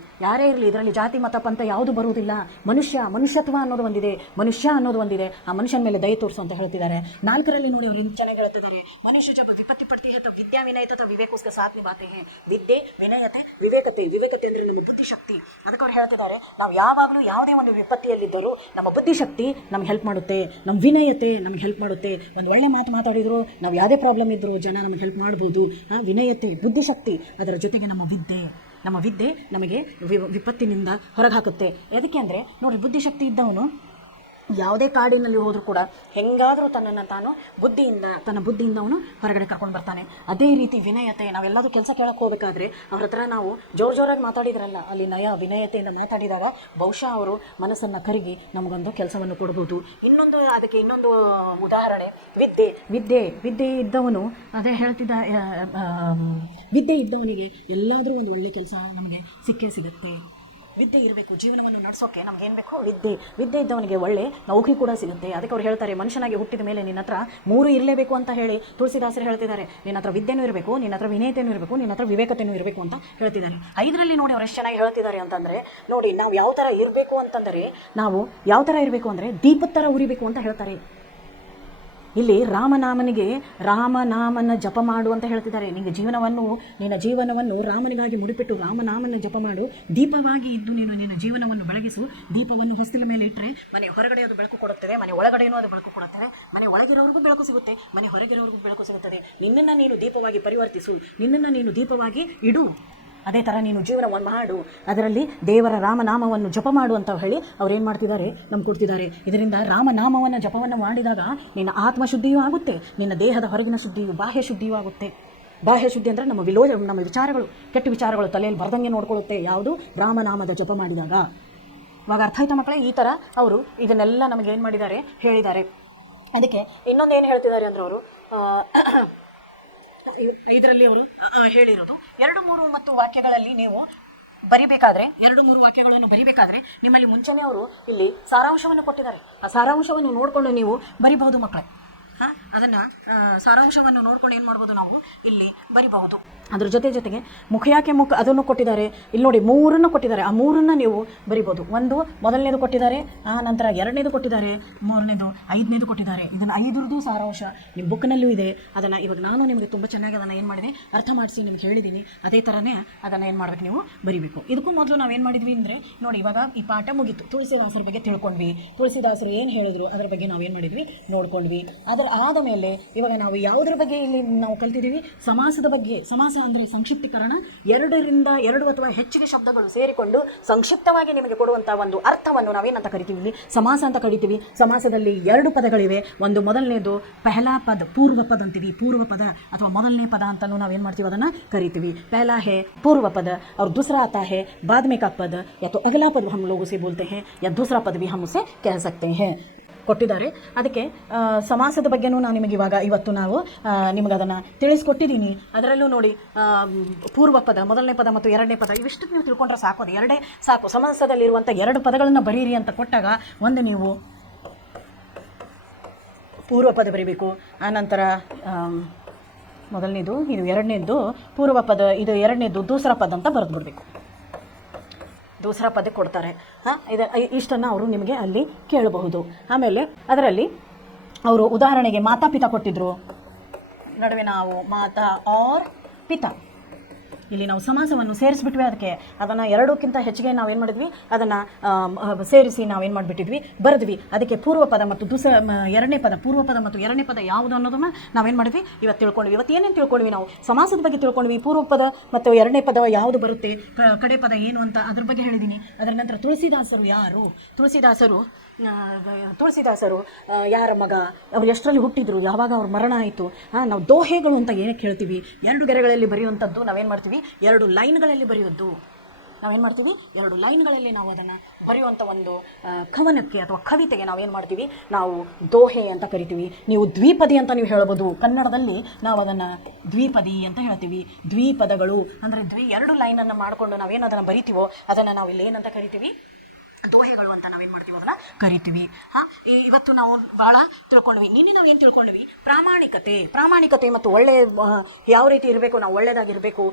ಇದರಲ್ಲಿ ಜಾತಿ ಮತ ಪಂಥ ಯಾವುದು ಬರುವುದಿಲ್ಲ. ಮನುಷ್ಯತ್ವ ಅನ್ನೋದು ಒಂದಿದೆ, ಆ ಮನುಷ್ಯನ ಮೇಲೆ ದಯೆ ತೋರಿಸು ಅಂತ ಹೇಳ್ತಿದ್ದಾರೆ. 4ರಲ್ಲಿ ನೋಡಿ ಅವ್ರು ಚೆನ್ನಾಗಿ ಹೇಳ್ತಿದ್ದಾರೆ, ಮನುಷ್ಯ ಜब ವಿಪತ್ತಿ ಪಡ್ತಿ है तो ವಿದ್ಯಾ ವಿನಯ ತथा ವಿವೇಕ उसके साथ निभाते हैं. ವಿದ್ಯೆ, ವಿನಯತೆ, ವಿವೇಕತೆ ಅಂದರೆ ನಮ್ಮ ಬುದ್ಧಿಶಕ್ತಿ. ಅದಕ್ಕೆ ಅವ್ರು ಹೇಳ್ತಿದ್ದಾರೆ, ನಾವು ಯಾವಾಗಲೂ ಯಾವುದೇ ಒಂದು ವಿಪತ್ತಿಯಲ್ಲಿದ್ದರೂ ನಮ್ಮ ಬುದ್ಧಿಶಕ್ತಿ ನಮ್ಗೆ ಹೆಲ್ಪ್ ಮಾಡುತ್ತೆ, ನಮ್ಮ ವಿನಯತೆ ನಮ್ಗೆ ಹೆಲ್ಪ್ ಮಾಡುತ್ತೆ. ಒಂದು ಒಳ್ಳೆ ಮಾತು ಮಾತಾಡಿದ್ರು, ನಾವು ಯಾವುದೇ ಪ್ರಾಬ್ಲಮ್ ಇದ್ದರೂ ಜನ ನಮಗೆ ಹೆಲ್ಪ್ ಮಾಡ್ಬೋದು. ವಿನಯತೆ, ಬುದ್ಧಿಶಕ್ತಿ, ಅದರ ಜೊತೆಗೆ ನಮ್ಮ ವಿದ್ಯೆ ನಮಗೆ ವಿಪತ್ತಿನಿಂದ ಹೊರಗೆ ಹಾಕುತ್ತೆ. ಅದಕ್ಕೆ ಅಂದರೆ ನೋಡಿರಿ, ಬುದ್ಧಿಶಕ್ತಿ ಇದ್ದವನು ಯಾವುದೇ ಕಾಡಿನಲ್ಲಿ ಹೋದರೂ ಕೂಡ ಹೆಂಗಾದರೂ ತನ್ನನ್ನು ತಾನು ತನ್ನ ಬುದ್ಧಿಯಿಂದ ಅವನು ಹೊರಗಡೆ ಕರ್ಕೊಂಡು ಬರ್ತಾನೆ. ಅದೇ ರೀತಿ ವಿನಯತೆ, ನಾವೆಲ್ಲದೂ ಕೆಲಸ ಕೇಳಕ್ಕೆ ಹೋಗಬೇಕಾದ್ರೆ ಅವ್ರ ಹತ್ರ ನಾವು ಜೋರಾಗಿ ಮಾತಾಡಿದ್ರಲ್ಲ, ಅಲ್ಲಿ ವಿನಯತೆಯಿಂದ ಮಾತಾಡಿದಾಗ ಬಹುಶಃ ಅವರು ಮನಸ್ಸನ್ನು ಕರಗಿ ನಮಗೊಂದು ಕೆಲಸವನ್ನು ಕೊಡ್ಬೋದು. ಅದಕ್ಕೆ ಇನ್ನೊಂದು ಉದಾಹರಣೆ ವಿದ್ಯೆ ಇದ್ದವನು, ಅದೇ ಹೇಳ್ತಿದ್ದ, ವಿದ್ಯೆ ಇದ್ದವನಿಗೆ ಎಲ್ಲಾದರೂ ಒಂದು ಒಳ್ಳೆ ಕೆಲಸ ನಮಗೆ ಸಿಕ್ಕೇ ಸಿಗುತ್ತೆ. ವಿದ್ಯೆ ಇರಬೇಕು ಜೀವನವನ್ನು ನಡೆಸೋಕ್ಕೆ. ನಮಗೇನು ಬೇಕೋ ವಿದ್ಯೆ ಇದ್ದವನಿಗೆ ಒಳ್ಳೆ ನೌಕರಿ ಕೂಡ ಸಿಗುತ್ತೆ. ಅದಕ್ಕೆ ಅವ್ರು ಹೇಳ್ತಾರೆ, ಮನುಷ್ಯನಾಗಿ ಹುಟ್ಟಿದ ಮೇಲೆ ನಿನ್ನ ಹತ್ರ 3 ಇರಲೇಬೇಕು ಅಂತ ಹೇಳಿ ತುಳಸಿದಾಸರು ಹೇಳ್ತಿದ್ದಾರೆ. ನಿನ್ನ ಹತ್ರ ವಿದ್ಯೆನೂ ಇರಬೇಕು, ನಿನ್ನ ಹತ್ರ ವಿನಯತೆಯೂ ಇರಬೇಕು, ನಿನ್ನ ಹತ್ರ ವಿವೇಕತೆಯೂ ಇರಬೇಕು ಅಂತ ಹೇಳ್ತಿದ್ದಾರೆ. 5ರಲ್ಲಿ ನೋಡಿ ಅವ್ರು ಎಷ್ಟು ಚೆನ್ನಾಗಿ ಹೇಳ್ತಿದ್ದಾರೆ ಅಂತಂದರೆ, ನೋಡಿ ನಾವು ಯಾವ ಥರ ಇರಬೇಕು ಅಂತಂದರೆ, ನಾವು ಯಾವ ಥರ ಇರಬೇಕು ಅಂದರೆ ದೀಪದ ಥರ ಉರಿಬೇಕು ಅಂತ ಹೇಳ್ತಾರೆ. ಇಲ್ಲಿ ರಾಮನಾಮನ ಜಪ ಮಾಡು ಅಂತ ಹೇಳ್ತಿದ್ದಾರೆ. ನಿನ್ನ ಜೀವನವನ್ನು ರಾಮನಿಗಾಗಿ ಮುಡಿಪಿಟ್ಟು ರಾಮನಾಮನ ಜಪ ಮಾಡು, ದೀಪವಾಗಿ ಇದ್ದು ನೀನು ನಿನ್ನ ಜೀವನವನ್ನು ಬೆಳಗಿಸು. ದೀಪವನ್ನು ಹೊಸ್ತಿಲ ಮೇಲೆ ಇಟ್ಟರೆ ಮನೆ ಹೊರಗಡೆ ಅದು ಬೆಳಕು ಕೊಡುತ್ತದೆ, ಮನೆ ಒಳಗಡೆಯೂ ಅದು ಬೆಳಕು ಕೊಡುತ್ತದೆ. ಮನೆ ಒಳಗಿರೋರಿಗೂ ಬೆಳಕು ಸಿಗುತ್ತೆ, ಮನೆ ಹೊರಗಿರೋರಿಗೂ ಬೆಳಕು ಸಿಗುತ್ತದೆ. ನಿನ್ನನ್ನು ನೀನು ದೀಪವಾಗಿ ಪರಿವರ್ತಿಸು, ನಿನ್ನನ್ನು ನೀನು ದೀಪವಾಗಿ ಇಡು. ಅದೇ ಥರ ನೀನು ಜೀವನವನ್ನು ಮಾಡು, ಅದರಲ್ಲಿ ದೇವರ ರಾಮನಾಮವನ್ನು ಜಪ ಮಾಡು ಅಂತ ಹೇಳಿ ಅವ್ರು ಏನು ಮಾಡ್ತಿದ್ದಾರೆ, ನಮ್ಗೆ ಕೊಡ್ತಿದ್ದಾರೆ. ಇದರಿಂದ ರಾಮನಾಮವನ್ನು ಜಪವನ್ನು ಮಾಡಿದಾಗ ನಿನ್ನ ಆತ್ಮಶುದ್ಧಿಯೂ ಆಗುತ್ತೆ, ನಿನ್ನ ದೇಹದ ಹೊರಗಿನ ಶುದ್ಧಿಯು ಬಾಹ್ಯ ಶುದ್ಧಿಯೂ ಆಗುತ್ತೆ. ಬಾಹ್ಯ ಶುದ್ಧಿ ಅಂದರೆ ನಮ್ಮ ವಿಚಾರಗಳು, ಕೆಟ್ಟ ವಿಚಾರಗಳು ತಲೆಯಲ್ಲಿ ಬರ್ದಂಗೆ ನೋಡ್ಕೊಳ್ಳುತ್ತೆ, ಯಾವುದು ರಾಮನಾಮದ ಜಪ ಮಾಡಿದಾಗ. ಇವಾಗ ಅರ್ಥ ಆಯ್ತಾ ಮಕ್ಕಳೇ? ಈ ಥರ ಅವರು ಇದನ್ನೆಲ್ಲ ನಮಗೇನು ಮಾಡಿದ್ದಾರೆ, ಹೇಳಿದ್ದಾರೆ. ಅದಕ್ಕೆ ಇನ್ನೊಂದು ಏನು ಹೇಳ್ತಿದ್ದಾರೆ ಅಂದರೆ ಅವರು 5ರಲ್ಲಿ ಅವರು ಹೇಳಿರೋದು 2-3 ಮತ್ತು ವಾಕ್ಯಗಳಲ್ಲಿ ನೀವು ಬರಿಬೇಕಾದ್ರೆ 2-3 ವಾಕ್ಯಗಳನ್ನು ಬರಿಬೇಕಾದ್ರೆ ನಿಮ್ಮಲ್ಲಿ ಮುಂಚೆನೇ ಅವರು ಇಲ್ಲಿ ಸಾರಾಂಶವನ್ನು ಕೊಟ್ಟಿದ್ದಾರೆ. ಆ ಸಾರಾಂಶವನ್ನು ನೋಡಿಕೊಂಡು ನೀವು ಬರಿಬಹುದು ಮಕ್ಕಳೇ. ಅದನ್ನು ಸಾರಾಂಶವನ್ನು ನೋಡ್ಕೊಂಡು ಏನು ಮಾಡ್ಬೋದು, ನಾವು ಇಲ್ಲಿ ಬರಿಬಹುದು. ಅದ್ರ ಜೊತೆಗೆ ಮುಖ ಅದನ್ನು ಕೊಟ್ಟಿದ್ದಾರೆ. ಇಲ್ಲಿ ನೋಡಿ 3 ಕೊಟ್ಟಿದ್ದಾರೆ. ಆ 3 ನೀವು ಬರಿಬೋದು. ಮೊದಲನೇದು ಕೊಟ್ಟಿದ್ದಾರೆ, ನಂತರ 2ನೇದು ಕೊಟ್ಟಿದ್ದಾರೆ, 3ನೇದು 5ನೇದು ಕೊಟ್ಟಿದ್ದಾರೆ. ಇದನ್ನು 5ರದ್ದು ಸಾರಾಂಶ ನಿಮ್ಮ ಬುಕ್ನಲ್ಲೂ ಇದೆ. ಅದನ್ನು ಇವಾಗ ನಾನು ನಿಮಗೆ ತುಂಬ ಚೆನ್ನಾಗಿ ಅದನ್ನು ಏನು ಮಾಡಿದೆ, ಅರ್ಥ ಮಾಡಿಸಿ ನಿಮ್ಗೆ ಹೇಳಿದ್ದೀನಿ. ಅದೇ ಥರನೇ ಅದನ್ನು ಏನು ಮಾಡ್ಬೇಕು, ನೀವು ಬರಿಬೇಕು. ಇದಕ್ಕೂ ಮೊದಲು ನಾವೇನು ಮಾಡಿದ್ವಿ ಅಂದರೆ, ನೋಡಿ ಇವಾಗ ಈ ಪಾಠ ಮುಗೀತು, ತುಳಸಿದಾಸರ ಬಗ್ಗೆ ತಿಳ್ಕೊಂಡ್ವಿ. ತುಳಸಿದಾಸರು ಏನು ಹೇಳಿದ್ರು ಅದರ ಬಗ್ಗೆ ನಾವೇನು ಮಾಡಿದ್ವಿ, ನೋಡ್ಕೊಂಡ್ವಿ. ಆದ ಮೇಲೆ ಇವಾಗ ನಾವು ಯಾವುದ್ರ ಬಗ್ಗೆ ಇಲ್ಲಿ ನಾವು ಕಲ್ತಿದ್ದೀವಿ, ಸಮಾಸದ ಬಗ್ಗೆ. ಸಮಾಸ ಅಂದರೆ ಸಂಕ್ಷಿಪ್ತೀಕರಣ, 2 ಅಥವಾ ಹೆಚ್ಚಿಗೆ ಶಬ್ದಗಳು ಸೇರಿಕೊಂಡು ಸಂಕ್ಷಿಪ್ತವಾಗಿ ನಿಮಗೆ ಕೊಡುವಂಥ ಒಂದು ಅರ್ಥವನ್ನು ನಾವೇನಂತ ಕರಿತೀವಿ, ಇಲ್ಲಿ ಸಮಾಸ ಅಂತ ಕರಿತೀವಿ. ಸಮಾಸದಲ್ಲಿ 2 ಪದಗಳಿವೆ. ಮೊದಲನೇದು ಪಹಲಾ ಪದ, ಪೂರ್ವ ಪದ ಅಂತೀವಿ. ಪೂರ್ವ ಪದ ಅಥವಾ ಮೊದಲನೇ ಪದ ಅಂತಲೂ ನಾವೇನು ಮಾಡ್ತೀವಿ, ಅದನ್ನು ಕರಿತೀವಿ. पहला है पूर्व पद और दूसरा आता है बाद में का पद, या तो अगला पद हम लोग उसे बोलते हैं या दूसरा पद भी हम उसे कह सकते हैं. ಕೊಟ್ಟಿದ್ದಾರೆ. ಅದಕ್ಕೆ ಸಮಾಸದ ಬಗ್ಗೆನೂ ನಾನು ನಿಮಗೆ ಇವತ್ತು ನಿಮಗೆ ಅದನ್ನು ತಿಳಿಸ್ಕೊಟ್ಟಿದ್ದೀನಿ. ಅದರಲ್ಲೂ ನೋಡಿ ಪೂರ್ವ ಪದ, ಮೊದಲನೇ ಪದ ಮತ್ತು 2ನೇ ಪದ ಇವಿಷ್ಟು ನೀವು ತಿಳ್ಕೊಂಡ್ರೆ ಸಾಕು. ಅದು 2 ಸಾಕು. ಸಮಾಸದಲ್ಲಿರುವಂಥ 2 ಪದಗಳನ್ನು ಬರೀರಿ ಅಂತ ಕೊಟ್ಟಾಗ ನೀವು ಪೂರ್ವ ಪದ ಬರೀಬೇಕು. ಆನಂತರ ಮೊದಲನೇದು, ಇದು 2ನೇದು ಪೂರ್ವ ಪದ, ಇದು 2ನೇದು ದೂಸರ ಪದ ಅಂತ ಬರೆದು ಬಿಡಬೇಕು. ದೂಸರ ಪದ ಕೊಡ್ತಾರೆ. ಇಷ್ಟನ್ನು ಅವರು ನಿಮಗೆ ಅಲ್ಲಿ ಕೇಳಬಹುದು. ಆಮೇಲೆ ಅದರಲ್ಲಿ ಅವರು ಉದಾಹರಣೆಗೆ ಮಾತಾ ಪಿತಾ ಕೊಟ್ಟಿದ್ರು. ನಡುವೆ ನಾವು ಮಾತಾ ಆರ್ ಪಿತಾ, ಇಲ್ಲಿ ನಾವು ಸಮಾಸವನ್ನು ಸೇರಿಸ್ಬಿಟ್ವಿ. ಅದನ್ನು 2ಕ್ಕಿಂತ ಹೆಚ್ಚಿಗೆ ನಾವೇನು ಮಾಡಿದ್ವಿ, ಅದನ್ನು ಸೇರಿಸಿ ನಾವೇನು ಮಾಡಿಬಿಟ್ಟಿದ್ವಿ, ಬರೆದ್ವಿ. ಅದಕ್ಕೆ ಪೂರ್ವ ಪದ ಮತ್ತು 2ನೇ ಪದ, ಪೂರ್ವ ಪದ ಮತ್ತು 2ನೇ ಪದ ಯಾವುದು ಅನ್ನೋದನ್ನು ನಾವೇನು ಮಾಡಿದ್ವಿ, ಇವತ್ತು ತಿಳ್ಕೊಂಡ್ವಿ. ಇವತ್ತು ಏನೇನು ತಿಳ್ಕೊಂಡ್ವಿ, ನಾವು ಸಮಾಸದ ಬಗ್ಗೆ ತಿಳ್ಕೊಂಡ್ವಿ. ಪೂರ್ವ ಪದ ಮತ್ತು 2ನೇ ಪದ ಯಾವುದು ಬರುತ್ತೆ, ಕಡೆ ಪದ ಏನು ಅಂತ ಅದ್ರ ಬಗ್ಗೆ ಹೇಳಿದ್ದೀನಿ. ಅದರ ನಂತರ ತುಳಸಿದಾಸರು ಯಾರು, ತುಳಸಿದಾಸರು ಯಾರ ಮಗ, ಅವ್ರು ಎಷ್ಟರಲ್ಲಿ ಹುಟ್ಟಿದ್ರು, ಯಾವಾಗ ಅವ್ರ ಮರಣ ಆಯಿತು. ನಾವು ದೋಹೆಗಳು ಅಂತ ಏನಕ್ಕೆ ಹೇಳ್ತೀವಿ, 2 ಗೆರೆಗಳಲ್ಲಿ ಬರೆಯುವಂಥದ್ದು ನಾವೇನು ಮಾಡ್ತೀವಿ, 2 ಲೈನ್ಗಳಲ್ಲಿ ಬರೆಯೋದು. ನಾವೇನು ಮಾಡ್ತೀವಿ, 2 ಲೈನ್ಗಳಲ್ಲಿ ನಾವು ಅದನ್ನು ಬರೆಯುವಂಥ ಒಂದು ಕವನಕ್ಕೆ ಅಥವಾ ಕವಿತೆಗೆ ನಾವೇನು ಮಾಡ್ತೀವಿ, ನಾವು ದೋಹೆ ಅಂತ ಕರಿತೀವಿ. ನೀವು ದ್ವಿಪದಿ ಅಂತ ನೀವು ಹೇಳ್ಬೋದು. ಕನ್ನಡದಲ್ಲಿ ನಾವು ಅದನ್ನು ದ್ವಿಪದಿ ಅಂತ ಹೇಳ್ತೀವಿ. ದ್ವಿಪದಗಳು ಅಂದರೆ 2 ಲೈನನ್ನು ಮಾಡಿಕೊಂಡು ನಾವೇನು ಅದನ್ನು ಬರಿತೀವೋ ಅದನ್ನು ನಾವು ಇಲ್ಲಿ ಏನಂತ ಕರಿತೀವಿ, ದೋಹೆಗಳು ಅಂತ ನಾವೇನು ಮಾಡ್ತೀವಿ, ಅದನ್ನು ಕರಿತೀವಿ. ಇವತ್ತು ನಾವು ಭಾಳ ತಿಳ್ಕೊಂಡ್ವಿ. ನಿನ್ನೆ ನಾವು ಏನು ತಿಳ್ಕೊಂಡ್ವಿ, ಪ್ರಾಮಾಣಿಕತೆ ಮತ್ತು ಒಳ್ಳೆ ಯಾವ ರೀತಿ ಇರಬೇಕು, ನಾವು ಒಳ್ಳೆಯದಾಗಿರಬೇಕು,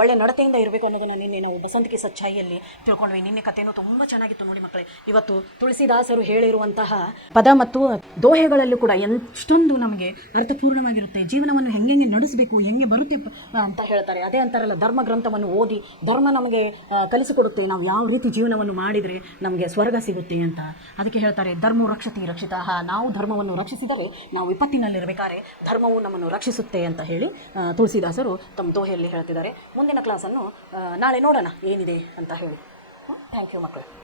ಒಳ್ಳೆ ನಡತೆಯಿಂದ ಇರಬೇಕು ಅನ್ನೋದನ್ನು ನಿನ್ನೆ ನಾವು ಬಸಂತಿಕೆ ಸಚ್ಚಾಯಿಯಲ್ಲಿ ತಿಳ್ಕೊಂಡ್ವಿ. ನಿನ್ನೆ ಕಥೆನೂ ತುಂಬ ಚೆನ್ನಾಗಿತ್ತು ನೋಡಿ ಮಕ್ಕಳೇ. ಇವತ್ತು ತುಳಸಿದಾಸರು ಹೇಳಿರುವಂತಹ ಪದ ಮತ್ತು ದೋಹೆಗಳಲ್ಲೂ ಕೂಡ ಎಷ್ಟೊಂದು ನಮಗೆ ಅರ್ಥಪೂರ್ಣವಾಗಿರುತ್ತೆ. ಜೀವನವನ್ನು ಹೆಂಗೆ ನಡೆಸಬೇಕು, ಹೆಂಗೆ ಬರುತ್ತೆ ಅಂತ ಹೇಳ್ತಾರೆ. ಅದೇ ಅಂತಾರಲ್ಲ, ಧರ್ಮ ಗ್ರಂಥವನ್ನು ಓದಿ ಧರ್ಮ ನಮಗೆ ಕಲಿಸಿಕೊಡುತ್ತೆ, ನಾವು ಯಾವ ರೀತಿ ಜೀವನವನ್ನು ಮಾಡಿದರೆ ನಮಗೆ ಸ್ವರ್ಗ ಸಿಗುತ್ತೆ ಅಂತ. ಅದಕ್ಕೆ ಹೇಳ್ತಾರೆ, ಧರ್ಮೋ ರಕ್ಷತಿ ರಕ್ಷಿತ. ನಾವು ಧರ್ಮವನ್ನು ರಕ್ಷಿಸಿದರೆ ನಾವು ವಿಪತ್ತಿನಲ್ಲಿರಬೇಕಾದ್ರೆ ಧರ್ಮವು ನಮ್ಮನ್ನು ರಕ್ಷಿಸುತ್ತೆ ಅಂತ ಹೇಳಿ ತುಳಸಿದಾಸರು ತಮ್ಮ ದೋಹೆಯಲ್ಲಿ ಹೇಳ್ತಿದ್ದಾರೆ. ಮುಂದಿನ ಕ್ಲಾಸನ್ನು ನಾಳೆ ನೋಡೋಣ ಏನಿದೆ ಅಂತ ಹೇಳಿ. ಥ್ಯಾಂಕ್ ಯು ಮಕ್ಕಳು.